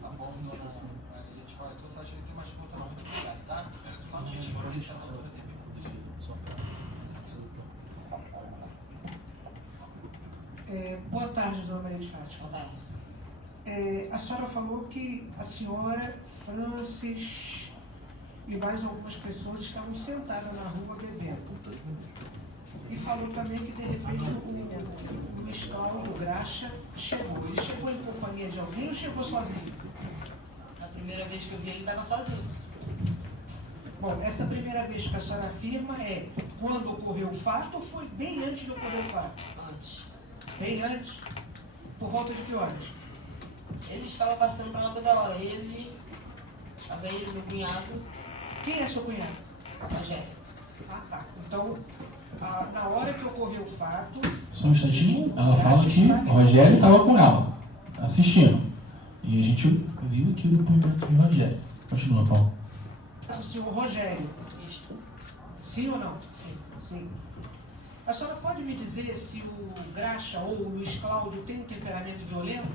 Tá bom, dona Maria de Fora. Então, você acha que tem mais pergunta não? Muito obrigado, tá? Só um minutinho para ver se a doutora tem perguntas. Só Boa tarde, dona Maria de Fátima. Boa tarde. A senhora falou que a senhora, Francis e mais algumas pessoas estavam sentadas na rua bebendo. E falou também que de repente o Luiz Cláudio Graxa chegou. Ele chegou em companhia de alguém ou chegou sozinho? A primeira vez que eu vi ele estava sozinho. Bom, essa primeira vez que a senhora afirma é quando ocorreu o fato ou foi bem antes de ocorrer o fato? Antes. Bem antes? Por volta de que horas? Ele estava passando para lá toda hora. Ele, meu cunhado, Quem é seu cunhado? Rogério. Ah, tá. Então, na hora que ocorreu o fato... Só um instantinho, ela fala que o Rogério estava com ela, assistindo. E a gente viu aqui o depoimento do Rogério. Continua, Paulo. O senhor Rogério, Isso. sim ou não? Sim. Sim. A senhora pode me dizer se o Graxa ou o Luiz Cláudio tem um temperamento violento?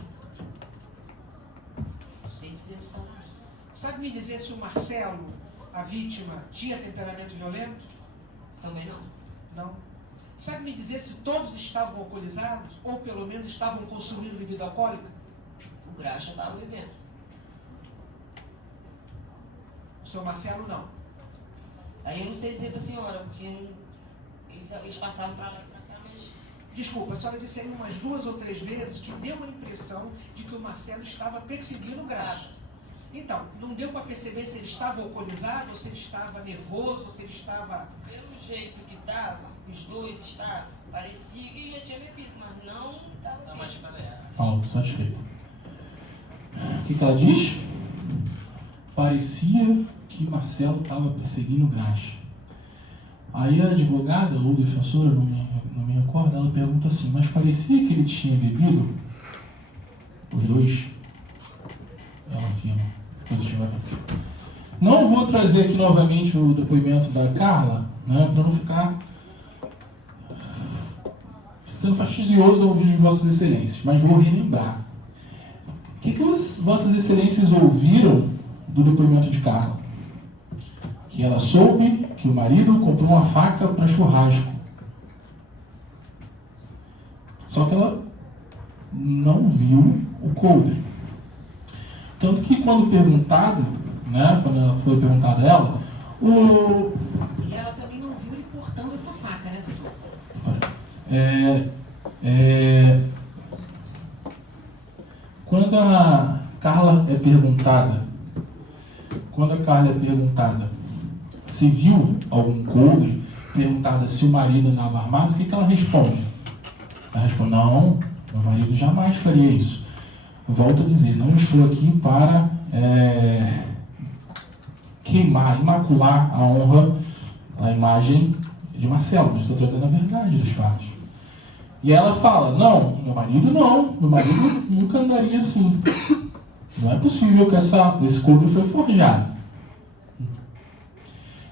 Sem dizer só. Sabe me dizer se o Marcelo, a vítima, tinha temperamento violento? Também não. Não. Sabe me dizer se todos estavam alcoolizados ou pelo menos estavam consumindo bebida alcoólica? O Graxa estava bebendo. O seu Marcelo não. Aí eu não sei dizer para a senhora, porque eles passavam para lá e para cá, mas... Desculpa, a senhora disse aí umas 2 ou 3 vezes que deu a impressão de que o Marcelo estava perseguindo o Graxa. Então, não deu para perceber se ele estava alcoolizado, ou se ele estava nervoso, ou se ele estava... Pelo jeito que estava, os dois estavam, parecia que já tinha bebido, mas não estava Tá mais bêbado. para Paulo, satisfeito. O que ela diz? Parecia que Marcelo estava perseguindo o Graxa. Aí a advogada ou defensora, não me recordo, ela pergunta assim, mas parecia que ele tinha bebido? Os dois? Ela afirma. Não vou trazer aqui novamente o depoimento da Carla, né, para não ficar sendo fastidioso ouvir de Vossas Excelências, mas vou relembrar. O que Vossas Excelências ouviram do depoimento de Carla? Que ela soube que o marido comprou uma faca para churrasco. Só que ela não viu o coldre. Tanto que quando perguntado, né, quando ela foi perguntada a ela, E ela também não viu ele portando essa faca, né, doutor? Quando a Carla é perguntada se viu algum coldre, perguntada se o marido andava armado, o que ela responde? Ela responde, não, meu marido jamais faria isso. Volto a dizer, não estou aqui para queimar, imacular a honra, a imagem de Marcelo, mas estou trazendo a verdade dos fatos. E ela fala, não, meu marido nunca andaria assim. Não é possível que esse coldre foi forjado.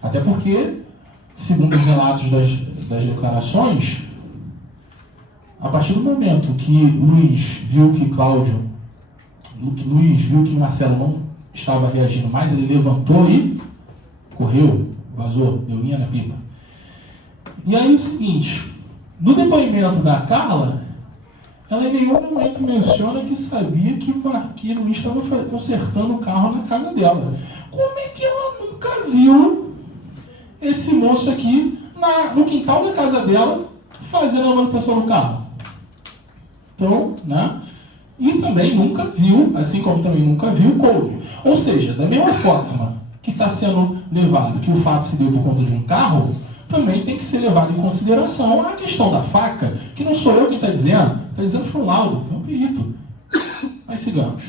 Até porque, segundo os relatos das declarações, a partir do momento que Luiz viu que Marcelo não estava reagindo mais, ele levantou e correu, vazou, deu linha na pipa. E aí o seguinte, no depoimento da Carla, ela em nenhum momento menciona que sabia que Luiz estava consertando o carro na casa dela. Como é que ela nunca viu esse moço aqui no quintal da casa dela fazendo a manutenção do carro? Então, né? E também nunca viu, assim como também nunca viu o coldre. Ou seja, da mesma forma que está sendo levado, que o fato se deu por conta de um carro, também tem que ser levado em consideração a questão da faca, que não sou eu quem está dizendo foi o laudo, é um perito. Mas sigamos.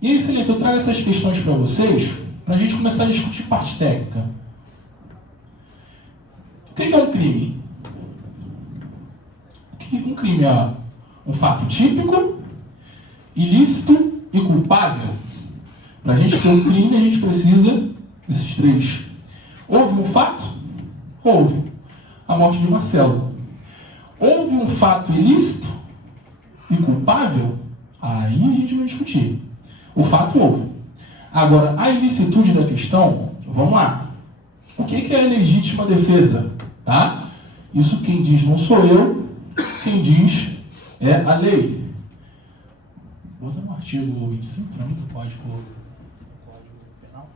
E aí, excelência, eu trago essas questões para vocês, para a gente começar a discutir parte técnica. O que é um crime? Um crime é um fato típico, ilícito e culpável. Para a gente ter um crime, a gente precisa desses três. Houve um fato? Houve. A morte de Marcelo. Houve um fato ilícito e culpável? Aí a gente vai discutir. O fato houve. Agora, a ilicitude da questão, vamos lá. O que é a legítima defesa? Tá? Isso quem diz não sou eu, quem diz é a lei. Bota no artigo 25 para mim, do Código Penal.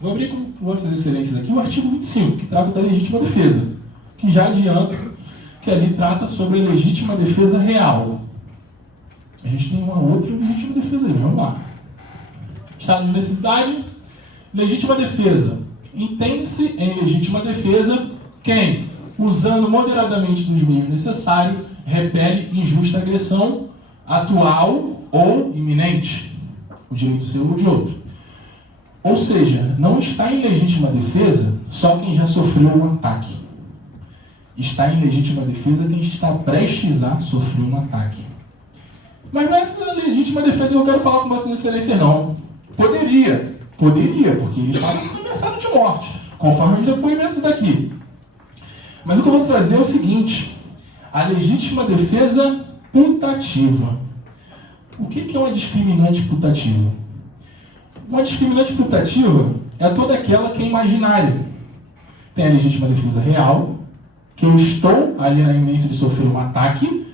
Vou abrir com vossas excelências aqui o artigo 25, que trata da legítima defesa, que já adianta que ali trata sobre a legítima defesa real. A gente tem uma outra legítima defesa aí, vamos lá. Estado de necessidade, legítima defesa. Entende-se em legítima defesa quem, usando moderadamente dos meios necessários, repele injusta agressão atual ou iminente, o direito seu ou de outro. Ou seja, não está em legítima defesa só quem já sofreu um ataque. Está em legítima defesa quem está prestes a sofrer um ataque. Mas não é essa legítima defesa que eu quero falar com vossa excelência, não. Poderia, porque ele estava sendo ameaçado de morte, conforme os depoimentos daqui. Mas o que eu vou trazer é o seguinte: a legítima defesa putativa. O que é uma discriminante putativa? Uma discriminante putativa é toda aquela que é imaginária. Tem a legítima defesa real, que eu estou ali na iminência de sofrer um ataque,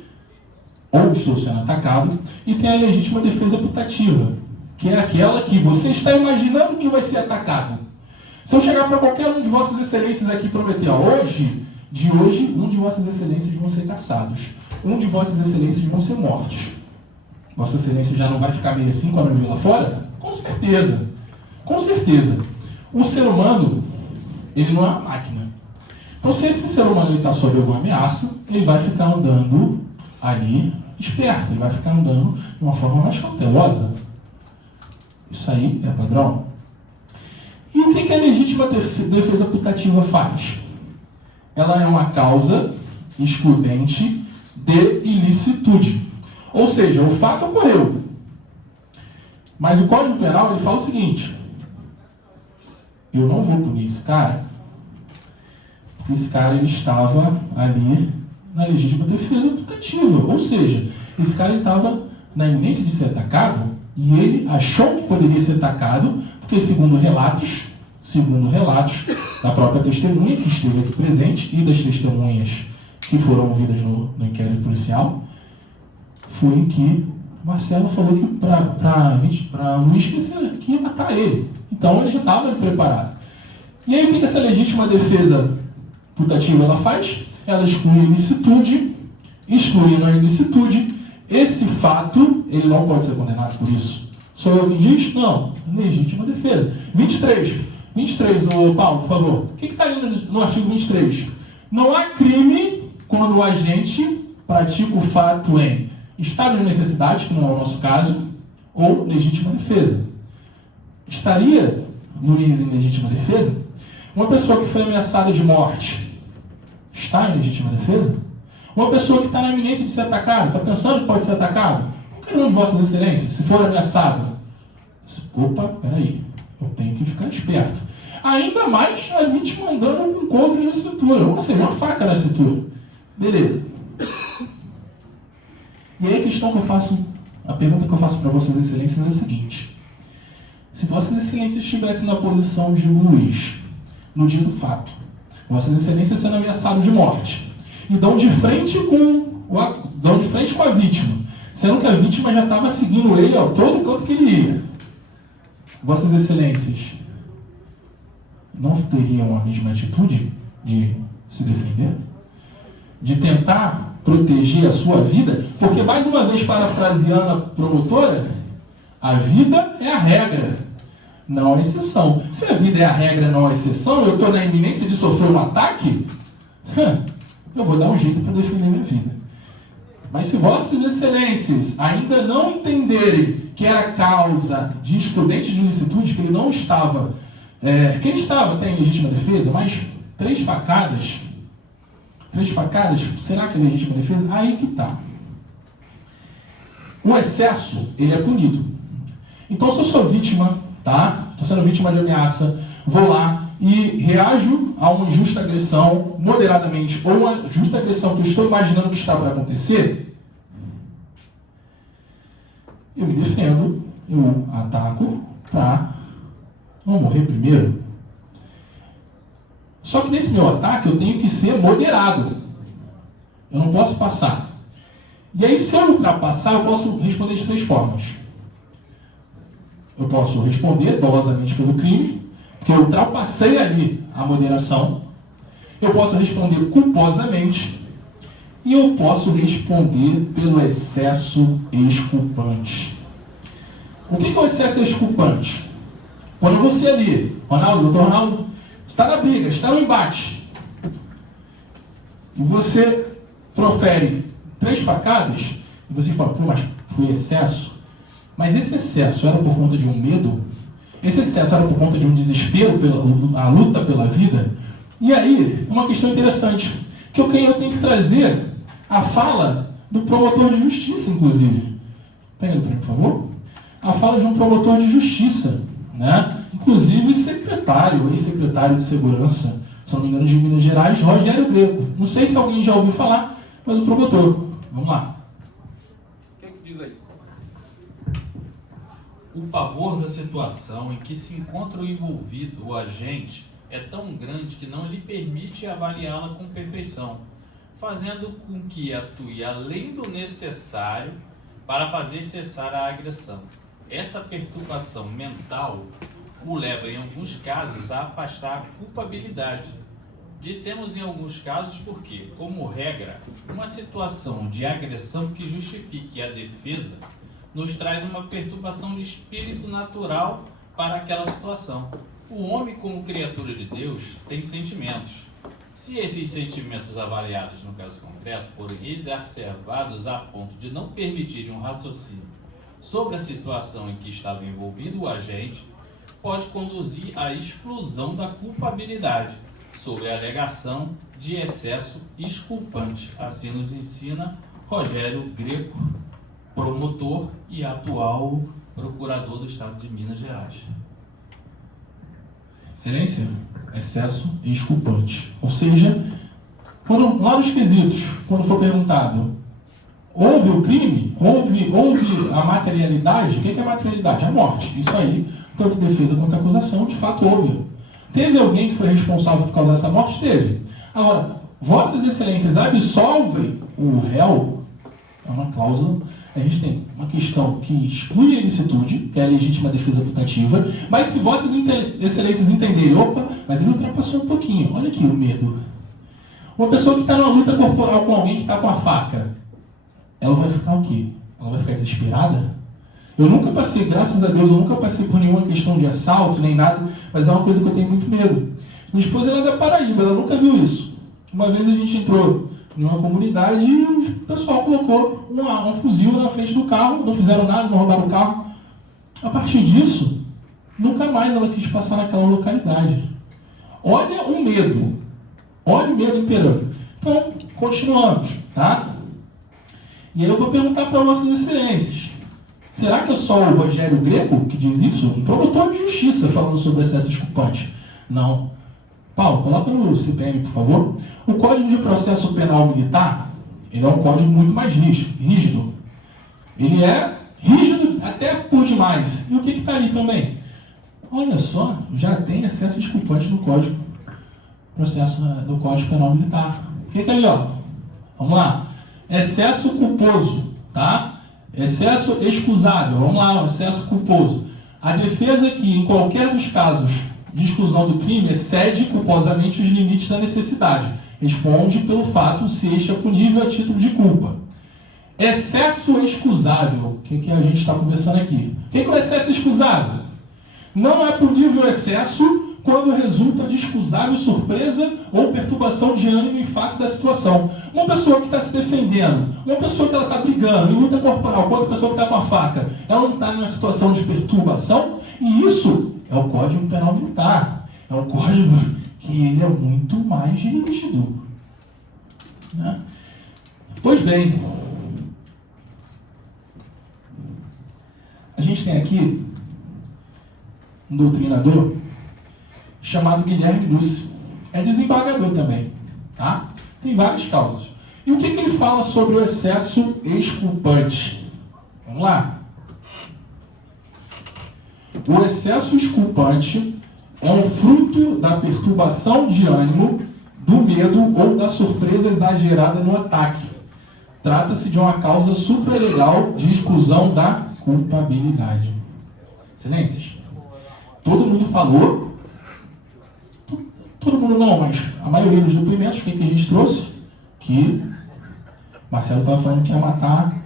ou estou sendo atacado, e tem a legítima defesa putativa, que é aquela que você está imaginando que vai ser atacado. Se eu chegar para qualquer um de vossas excelências aqui e prometer, de hoje, um de vossas excelências vão ser caçados, um de vossas excelências vão ser mortos. Vossa excelência já não vai ficar meio assim quando eu ver lá fora? Com certeza. Com certeza. O ser humano, ele não é uma máquina. Então, se esse ser humano está sob alguma ameaça, ele vai ficar andando ali esperto, ele vai ficar andando de uma forma mais cautelosa. Isso aí é padrão. E o que a legítima defesa putativa faz? Ela é uma causa excludente de ilicitude. Ou seja, o fato ocorreu. Mas o Código Penal ele fala o seguinte: eu não vou punir esse cara, porque esse cara ele estava ali na legítima defesa putativa. Ou seja, esse cara estava na iminência de ser atacado e ele achou que poderia ser atacado, porque segundo relatos da própria testemunha que esteve aqui presente e das testemunhas que foram ouvidas no inquérito policial, foi que Marcelo falou que para Luiz que ia matar ele. Então ele já estava preparado. E aí o que essa legítima defesa putativa ela faz? Ela exclui a ilicitude. Excluindo a ilicitude, esse fato ele não pode ser condenado por isso. Sou eu quem diz? Não. Legítima defesa. 23, Paulo, por favor. O que está ali no artigo 23? Não há crime quando o agente pratica o fato em estado de necessidade, que não é o nosso caso, ou legítima defesa. Estaria Luiz em legítima defesa? Uma pessoa que foi ameaçada de morte está em legítima defesa? Uma pessoa que está na iminência de ser atacada, está pensando que pode ser atacado? Qualquer um de vossas excelências, se for ameaçado, opa, peraí, eu tenho que ficar esperto. Ainda mais a vítima andando com couro na cintura, ou seja, uma faca na cintura. Beleza. E aí a pergunta que eu faço para vossas excelências é a seguinte: se vossas excelências estivessem na posição de Luiz, no dia do fato, vossas excelências sendo ameaçados de morte, e dão de frente com a vítima, sendo que a vítima já estava seguindo ele a todo canto que ele ia, vossas excelências não teriam a mesma atitude de se defender? De tentar proteger a sua vida, porque, mais uma vez, parafraseando a promotora, a vida é a regra, não a exceção. Se a vida é a regra, não a exceção, eu estou na iminência de sofrer um ataque, eu vou dar um jeito para defender minha vida. Mas se vossas excelências ainda não entenderem que era causa de excludente de ilicitude, que ele não estava, que ele estava até em legítima defesa, mas 3 facadas, será que é legítima defesa? Aí que está. O excesso, ele é punido. Então, se eu sou vítima, tá? Estou sendo vítima de ameaça, vou lá e reajo a uma injusta agressão moderadamente, ou uma justa agressão que eu estou imaginando que está para acontecer, eu me defendo, eu ataco para não morrer primeiro. Só que nesse meu ataque eu tenho que ser moderado. Eu não posso passar. E aí, se eu ultrapassar, eu posso responder de 3 formas. Eu posso responder dolosamente pelo crime, porque eu ultrapassei ali a moderação. Eu posso responder culposamente. E eu posso responder pelo excesso exculpante. O que é o excesso exculpante? Quando você ali, doutor Ronaldo, está na briga, está no embate, e você profere 3 facadas, e você fala, pô, mas foi excesso. Mas esse excesso era por conta de um medo? Esse excesso era por conta de um desespero, a luta pela vida? E aí, uma questão interessante, que eu tenho que trazer a fala do promotor de justiça, inclusive. Pega ele, por favor. A fala de um promotor de justiça, né? Inclusive secretário, ex-secretário de segurança, se não me engano, de Minas Gerais, Rogério Greco. Não sei se alguém já ouviu falar, mas o promotor. Vamos lá. O que é que diz aí? O pavor da situação em que se encontra o envolvido, o agente, é tão grande que não lhe permite avaliá-la com perfeição, fazendo com que atue além do necessário para fazer cessar a agressão. Essa perturbação mental o leva, em alguns casos, a afastar a culpabilidade. Dissemos em alguns casos porque, como regra, uma situação de agressão que justifique a defesa nos traz uma perturbação de espírito natural para aquela situação. O homem, como criatura de Deus, tem sentimentos. Se esses sentimentos avaliados no caso concreto forem exacerbados a ponto de não permitirem um raciocínio sobre a situação em que estava envolvido o agente, pode conduzir à exclusão da culpabilidade, sob a alegação de excesso exculpante. Assim nos ensina Rogério Greco, promotor e atual procurador do Estado de Minas Gerais. Excelência, excesso exculpante. Ou seja, lá nos quesitos, quando for perguntado, houve o crime? Houve a materialidade? O que é a materialidade? A morte. Isso aí, tanto defesa quanto acusação, de fato houve. Teve alguém que foi responsável por causar essa morte? Teve. Agora, vossas excelências absolvem o réu? É uma cláusula. A gente tem uma questão que exclui a ilicitude, que é a legítima defesa putativa, mas se vossas excelências entenderem, opa, mas ele ultrapassou um pouquinho. Olha aqui o medo. Uma pessoa que está numa luta corporal com alguém que está com a faca, ela vai ficar o quê? Ela vai ficar desesperada? Eu nunca passei, graças a Deus, eu nunca passei por nenhuma questão de assalto, nem nada, mas é uma coisa que eu tenho muito medo. Minha esposa ela é da Paraíba, ela nunca viu isso. Uma vez a gente entrou em uma comunidade e o pessoal colocou um fuzil na frente do carro, não fizeram nada, não roubaram o carro. A partir disso, nunca mais ela quis passar naquela localidade. Olha o medo imperando. Então, continuamos, tá? E aí eu vou perguntar para vossas excelências. Será que é só o Rogério Greco que diz isso? Um promotor de justiça falando sobre excesso exculpante. Não. Paulo, coloca no CPM, por favor. O Código de Processo Penal Militar, ele é um código muito mais rígido. Ele é rígido até por demais. E o que está ali também? Olha só, já tem excesso exculpante no Código Penal Militar. O que é ali, ó? Vamos lá. Excesso culposo, tá? Excesso excusável, vamos lá, excesso culposo. A defesa que, em qualquer dos casos de exclusão do crime, excede culposamente os limites da necessidade. Responde pelo fato se este é punível a título de culpa. Excesso excusável, que a gente está conversando aqui. O que é o excesso excusável? Não é punível o excesso quando resulta de excusável surpresa ou perturbação de ânimo em face da situação. Uma pessoa que está se defendendo, uma pessoa que ela está brigando em luta corporal, outra pessoa que está com a faca, ela não está em uma situação de perturbação, e isso é o Código Penal Militar. É um código que ele é muito mais rígido. Né? Pois bem, a gente tem aqui um doutrinador chamado Guilherme Lúcio. É desembargador também. Tá? Tem várias causas. E o que ele fala sobre o excesso exculpante? Vamos lá. O excesso exculpante é um fruto da perturbação de ânimo, do medo ou da surpresa exagerada no ataque. Trata-se de uma causa supralegal de exclusão da culpabilidade. Excelências. Todo mundo falou. Todo mundo não, mas a maioria dos depoimentos, o que a gente trouxe? Que Marcelo estava falando que ia matar.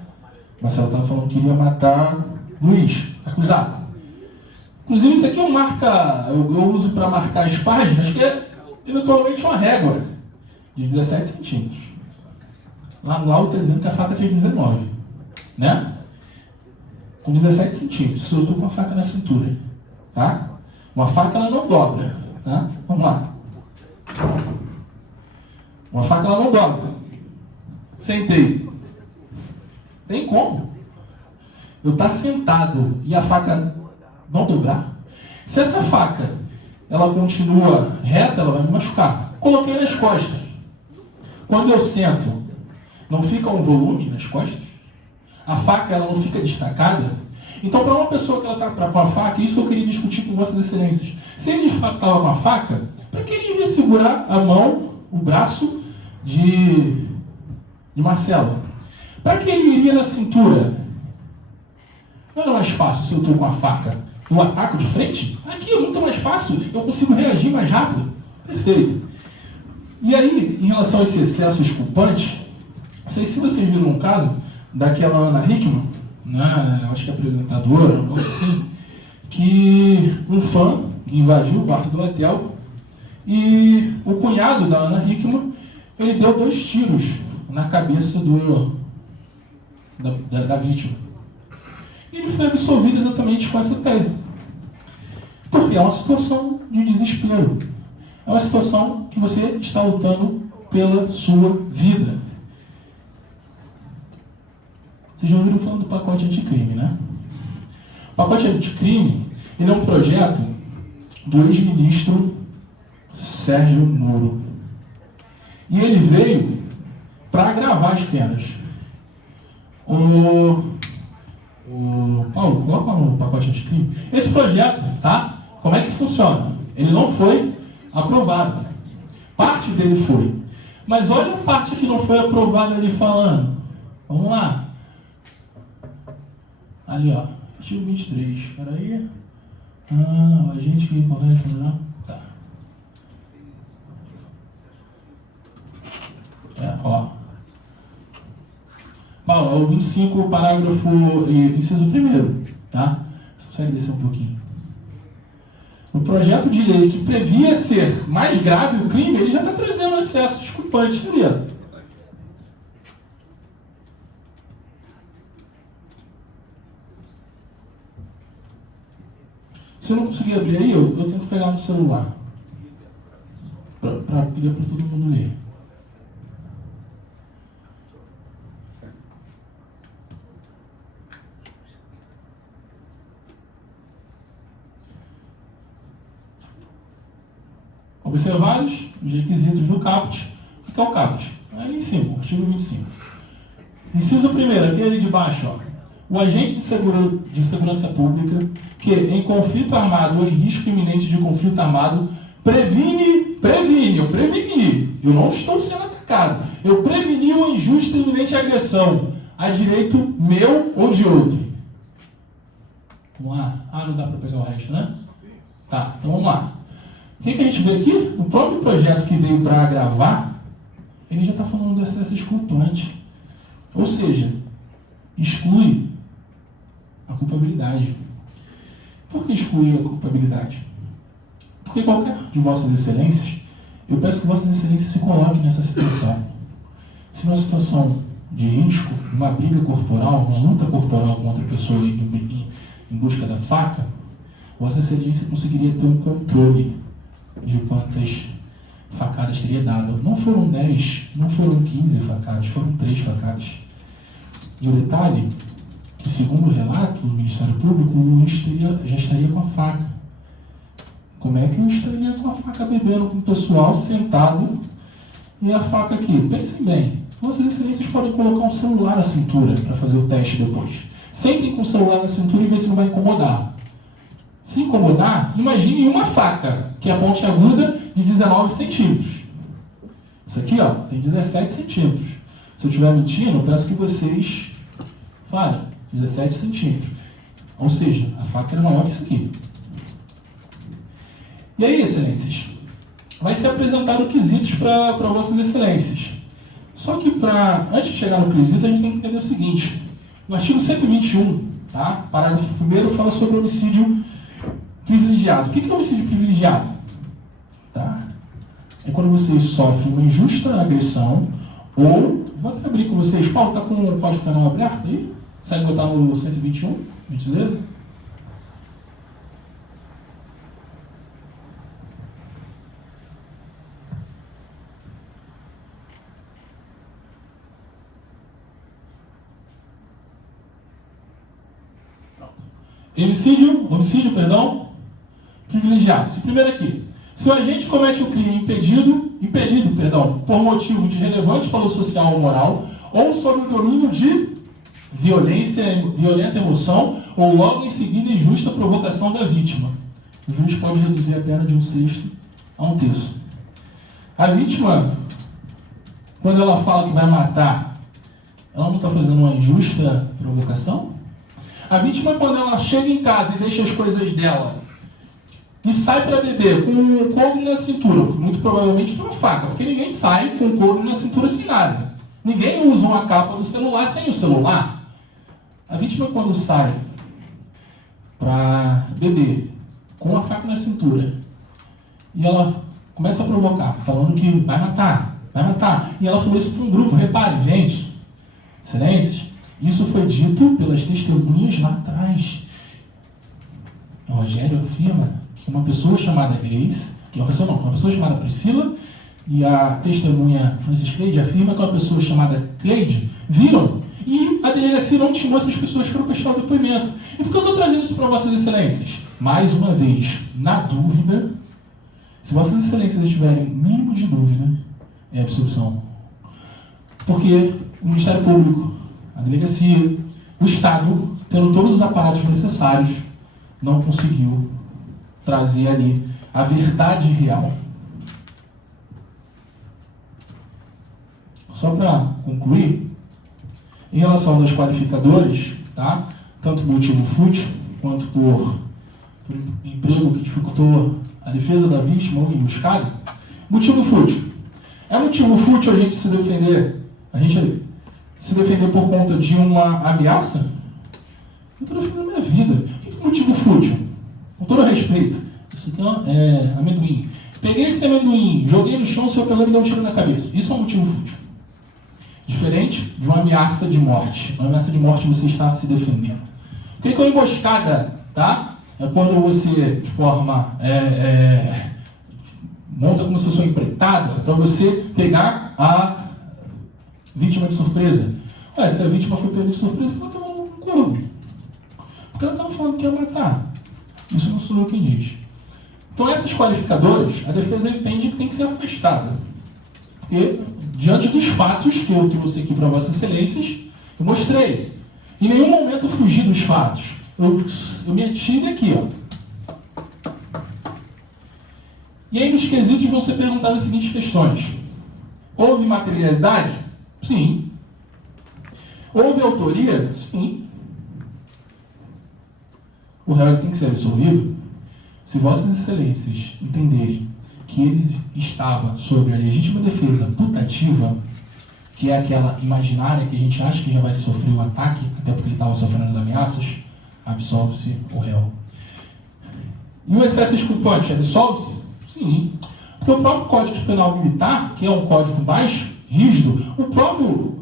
Marcelo estava falando que iria matar Luiz, acusado. Inclusive, isso aqui é um marca, eu uso para marcar as páginas, que é eventualmente uma régua de 17 centímetros. Lá no laudo está dizendo que a faca tinha 19. Né? Com 17 centímetros. Eu estou com a faca na cintura. Tá? Uma faca ela não dobra. Tá? Vamos lá. Uma faca ela não dobra. Sentei. Tem como? Eu estou sentado e a faca não dobrar. Se essa faca ela continua reta, ela vai me machucar. Coloquei nas costas. Quando eu sento, não fica um volume nas costas? A faca ela não fica destacada? Então, para uma pessoa que ela está com a faca, isso que eu queria discutir com Vossas Excelências. Se ele de fato estava com a faca, para que ele iria segurar a mão, o braço de Marcelo? Para que ele iria na cintura? Não era mais fácil se eu estou com a faca no ataque de frente? Aqui é muito mais fácil, eu consigo reagir mais rápido. Perfeito. E aí, em relação a esse excesso exculpante, não sei se vocês viram um caso daquela Ana Hickman, né, eu acho que é apresentadora, um negócio assim, que um fã invadiu o quarto do hotel e o cunhado da Ana Hickman, ele deu 2 tiros na cabeça da vítima. E ele foi absolvido exatamente com essa tese. Porque é uma situação de desespero. É uma situação que você está lutando pela sua vida. Vocês já ouviram falando do pacote anticrime, né? O pacote anticrime, ele é um projeto do ex-ministro Sérgio Moro. E ele veio para agravar as penas. Paulo, coloca no pacote anticrime. Esse projeto, tá? Como é que funciona? Ele não foi aprovado. Parte dele foi. Mas olha a parte que não foi aprovada ali falando. Vamos lá. Ali, ó. Artigo 23. Espera aí. A gente que correge, não? Tá. Ó. Paulo, é o 25, parágrafo, inciso 1º, tá? Você consegue descer um pouquinho. O projeto de lei que previa ser mais grave o crime, ele já está trazendo excesso desculpante, entendeu? Se eu não conseguir abrir aí, eu tento pegar no celular. Para pedir para todo mundo ler. Observados os requisitos do caput. O que é o caput? É ali em cima, artigo 25. Inciso 1º, aquele ali de baixo, ó. O agente de segurança pública que, em conflito armado ou em risco iminente de conflito armado, preveni, eu preveni, eu não estou sendo atacado, eu preveni uma injusta e iminente agressão a direito meu ou de outro. Vamos lá. Não dá para pegar o resto, né? Tá, então vamos lá. O que a gente vê aqui? O próprio projeto que veio para agravar, ele já está falando do excesso esculpante. Ou seja, exclui a culpabilidade. Por que exclui a culpabilidade? Porque qualquer de vossas excelências, eu peço que vossas excelências se coloquem nessa situação. Se numa situação de risco, uma briga corporal, uma luta corporal com outra pessoa em busca da faca, vossa excelência conseguiria ter um controle de quantas facadas teria dado. Não foram 10, não foram 15 facadas, foram 3 facadas. E o detalhe, que segundo o relato do Ministério Público, o Luiz já estaria com a faca. Como é que eu estaria com a faca bebendo com o pessoal sentado e a faca aqui? Pensem bem, vossas excelências podem colocar um celular na cintura para fazer o teste depois. Sentem com o celular na cintura e vê se não vai incomodar. Se incomodar, imagine uma faca, que é a ponte aguda de 19 centímetros. Isso aqui, ó, tem 17 centímetros. Se eu estiver mentindo, eu peço que vocês falem. 17 centímetros. Ou seja, a faca era maior que isso aqui. E aí, excelências? Vai ser apresentado quesitos para vossas excelências. Só que antes de chegar no quesito, a gente tem que entender o seguinte. No artigo 121, tá? Parágrafo 1º, fala sobre homicídio privilegiado. O que é homicídio privilegiado? Tá? É quando você sofre uma injusta agressão ou... Vou até abrir com vocês. Paulo, tá com o código penal aberto aí? Consegue botar no 121? Beleza? Homicídio, privilegiado. Esse primeiro aqui. Se o agente comete o crime impelido, por motivo de relevante valor social ou moral, ou sob o domínio de violenta emoção, ou logo em seguida injusta provocação da vítima, o juiz pode reduzir a pena de 1/6 a 1/3. A vítima, quando ela fala que vai matar, ela não está fazendo uma injusta provocação? A vítima, quando ela chega em casa e deixa as coisas dela e sai para beber com um coldre na cintura, muito provavelmente com uma faca, porque ninguém sai com um coldre na cintura sem nada. Ninguém usa uma capa do celular sem o celular. A vítima, quando sai para beber com a faca na cintura e ela começa a provocar, falando que vai matar, e ela falou isso para um grupo. Reparem, gente, excelências, isso foi dito pelas testemunhas lá atrás. O Rogério afirma que uma pessoa chamada Grace, uma pessoa chamada Priscila, e a testemunha Francis Cleide afirma que uma pessoa chamada Cleide viram, e a delegacia não intimou essas pessoas para prestar o depoimento. E por que eu estou trazendo isso para vossas excelências? Mais uma vez, na dúvida, se vossas excelências tiverem mínimo de dúvida, é absolução. Porque o Ministério Público, a delegacia, o Estado, tendo todos os aparatos necessários, não conseguiu trazer ali a verdade real. Só para concluir, em relação aos qualificadores, tá? Tanto por motivo fútil, quanto por emprego que dificultou a defesa da vítima ou emboscada, motivo fútil. É motivo fútil a gente se defender por conta de uma ameaça? Eu estou defendendo a minha vida. O que é motivo fútil? Com todo respeito, isso aqui é amendoim. Peguei esse amendoim, joguei no chão, o senhor pegou e me deu um tiro na cabeça. Isso é um motivo fútil. Diferente de uma ameaça de morte. Uma ameaça de morte você está se defendendo. O que é uma emboscada? Tá? É quando você, de forma... monta como se fosse uma empreitada para você pegar a vítima de surpresa. Ué, se a vítima foi pega de surpresa, ela estava no corpo. Porque ela estava falando que ia matar. Isso não sou eu quem diz. Então, esses qualificadores, a defesa entende que tem que ser afastada. Porque, diante dos fatos que eu trouxe aqui para vossas excelências, eu mostrei. Em nenhum momento eu fugi dos fatos. Eu me ative aqui, ó. E aí, nos quesitos, vão ser perguntadas as seguintes questões. Houve materialidade? Sim. Houve autoria? Sim. O réu tem que ser absolvido se vossas excelências entenderem que ele estava sobre a legítima defesa putativa, que é aquela imaginária que a gente acha que já vai sofrer o ataque, até porque ele estava sofrendo as ameaças, absolve-se o réu. E o excesso exculpante absolve-se? Sim. Porque o próprio Código Penal Militar, que é um código mais rígido, o próprio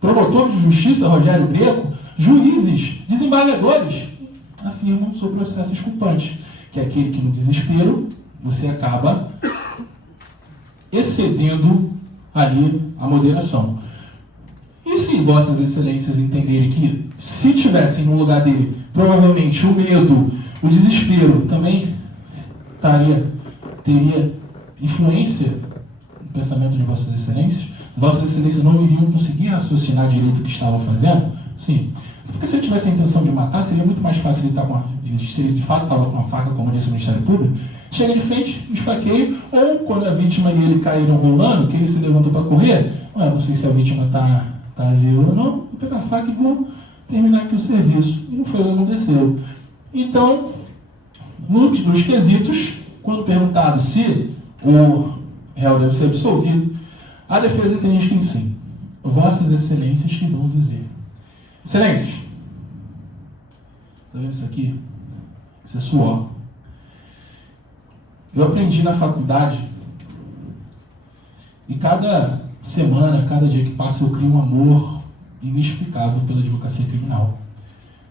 promotor de justiça, Rogério Greco, juízes, desembargadores, afirmam sobre o excesso exculpante, que é aquele que no desespero você acaba excedendo ali a moderação. E se vossas excelências entenderem que, se tivessem no lugar dele, provavelmente o medo, o desespero também teria influência no pensamento de vossas excelências não iriam conseguir raciocinar direito o que estavam fazendo? Sim. Porque se ele tivesse a intenção de matar, seria muito mais fácil ele estar se ele de fato estava com uma faca, como disse o Ministério Público, chega de frente, esfaqueia, ou quando a vítima e ele caíram rolando, que ele se levantou para correr, não sei se a vítima está viva ou não, vou pegar a faca e vou terminar aqui o serviço. E não foi o que aconteceu. Então, nos quesitos, quando perguntado se o réu deve ser absolvido, a defesa entende que sim. Vossas excelências que vão dizer. Excelências, está vendo isso aqui? Isso é suor. Eu aprendi na faculdade e cada semana, cada dia que passa, eu crio um amor inexplicável pela advocacia criminal.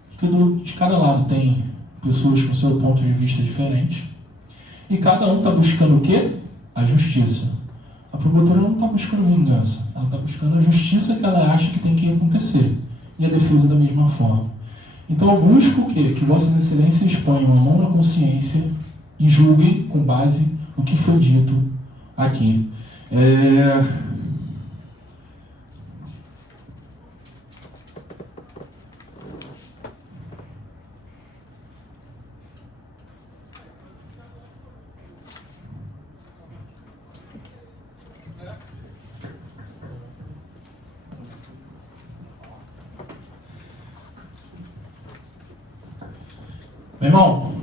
Porque de cada lado tem pessoas com seu ponto de vista diferente e cada um está buscando o quê? A justiça. A promotora não está buscando vingança, ela está buscando a justiça que ela acha que tem que acontecer. E a defesa da mesma forma. Então eu busco o quê? Que vossas excelências ponham a mão na consciência e julguem com base no que foi dito aqui. Meu irmão,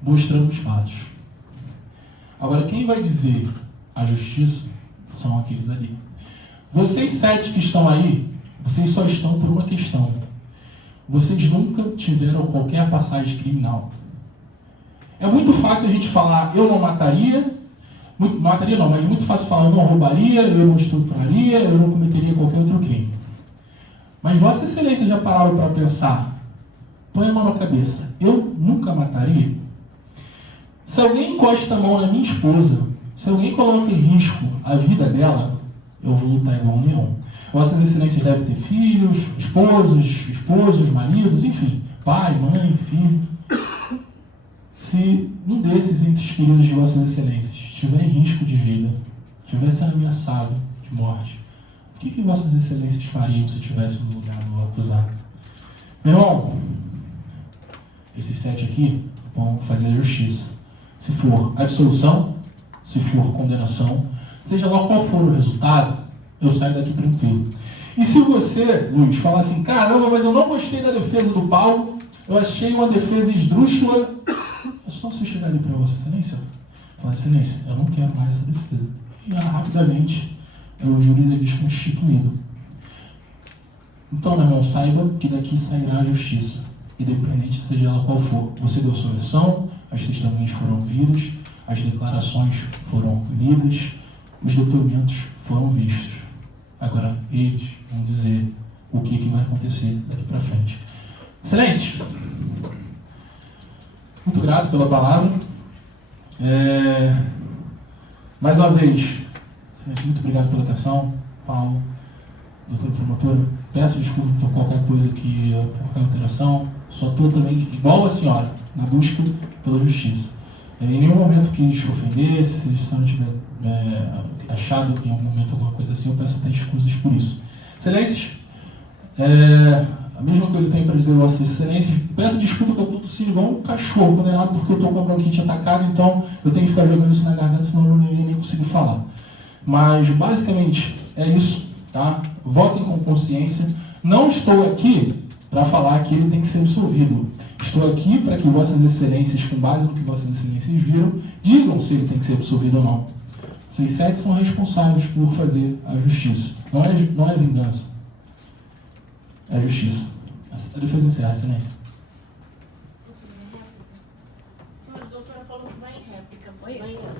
mostrando os fatos. Agora, quem vai dizer a justiça são aqueles ali. Vocês 7 que estão aí, vocês só estão por uma questão. Vocês nunca tiveram qualquer passagem criminal. É muito fácil a gente falar, eu não mataria, mataria não, mas muito fácil falar, eu não roubaria, eu não estupraria, eu não cometeria qualquer outro crime. Mas Vossa Excelência já pararam para pensar? Põe a mão na cabeça. Eu nunca mataria? Se alguém encosta a mão na minha esposa, se alguém coloca em risco a vida dela, eu vou lutar igual um leão. Vossas Excelências devem ter filhos, esposos, maridos, enfim, pai, mãe, filho. Se um desses entes queridos de Vossas Excelências estiver em risco de vida, estiver sendo ameaçado de morte, o que Vossas Excelências fariam se estivesse no lugar do acusado? Meu irmão, esses 7 aqui vão fazer a justiça. Se for absolução, se for condenação, seja lá qual for o resultado, eu saio daqui tranquilo. E se você, Luiz, falar assim, caramba, mas eu não gostei da defesa do Paulo, eu achei uma defesa esdrúxula, é só você chegar ali para Vossa Excelência, falar, Excelência, eu não quero mais essa defesa. E rapidamente, o júri é desconstituído. Então, meu irmão, saiba que daqui sairá a justiça, independente seja ela qual for. Você deu sua versão, as testemunhas foram ouvidas, as declarações foram lidas, os depoimentos foram vistos. Agora, eles vão dizer o que vai acontecer daqui para frente. Excelências, muito grato pela palavra. Mais uma vez, muito obrigado pela atenção, Paulo, doutora promotora. Peço desculpa por qualquer coisa qualquer alteração. Só estou também, igual a senhora, na busca pela justiça. Em nenhum momento quis ofender, se a senhora tiver achado que em algum momento alguma coisa assim, eu peço até excusas por isso. Excelências, a mesma coisa eu tenho para dizer a Vossas Excelências. Peço desculpa que eu estou tossindo igual um cachorro condenado porque eu estou com a bronquite atacada, então eu tenho que ficar jogando isso na garganta, senão eu não ia nem conseguir falar. Mas, basicamente, é isso, tá? Votem com consciência. Não estou aqui para falar que ele tem que ser absolvido. Estou Estou aqui para que vossas excelências, com base no que vossas excelências viram, digam se ele tem que ser absolvido ou não. Vocês 7 são responsáveis por fazer a justiça. Não é vingança. É justiça. A defesa encerra, excelência. Senhor, a doutora falou que vai em réplica. Vai em réplica.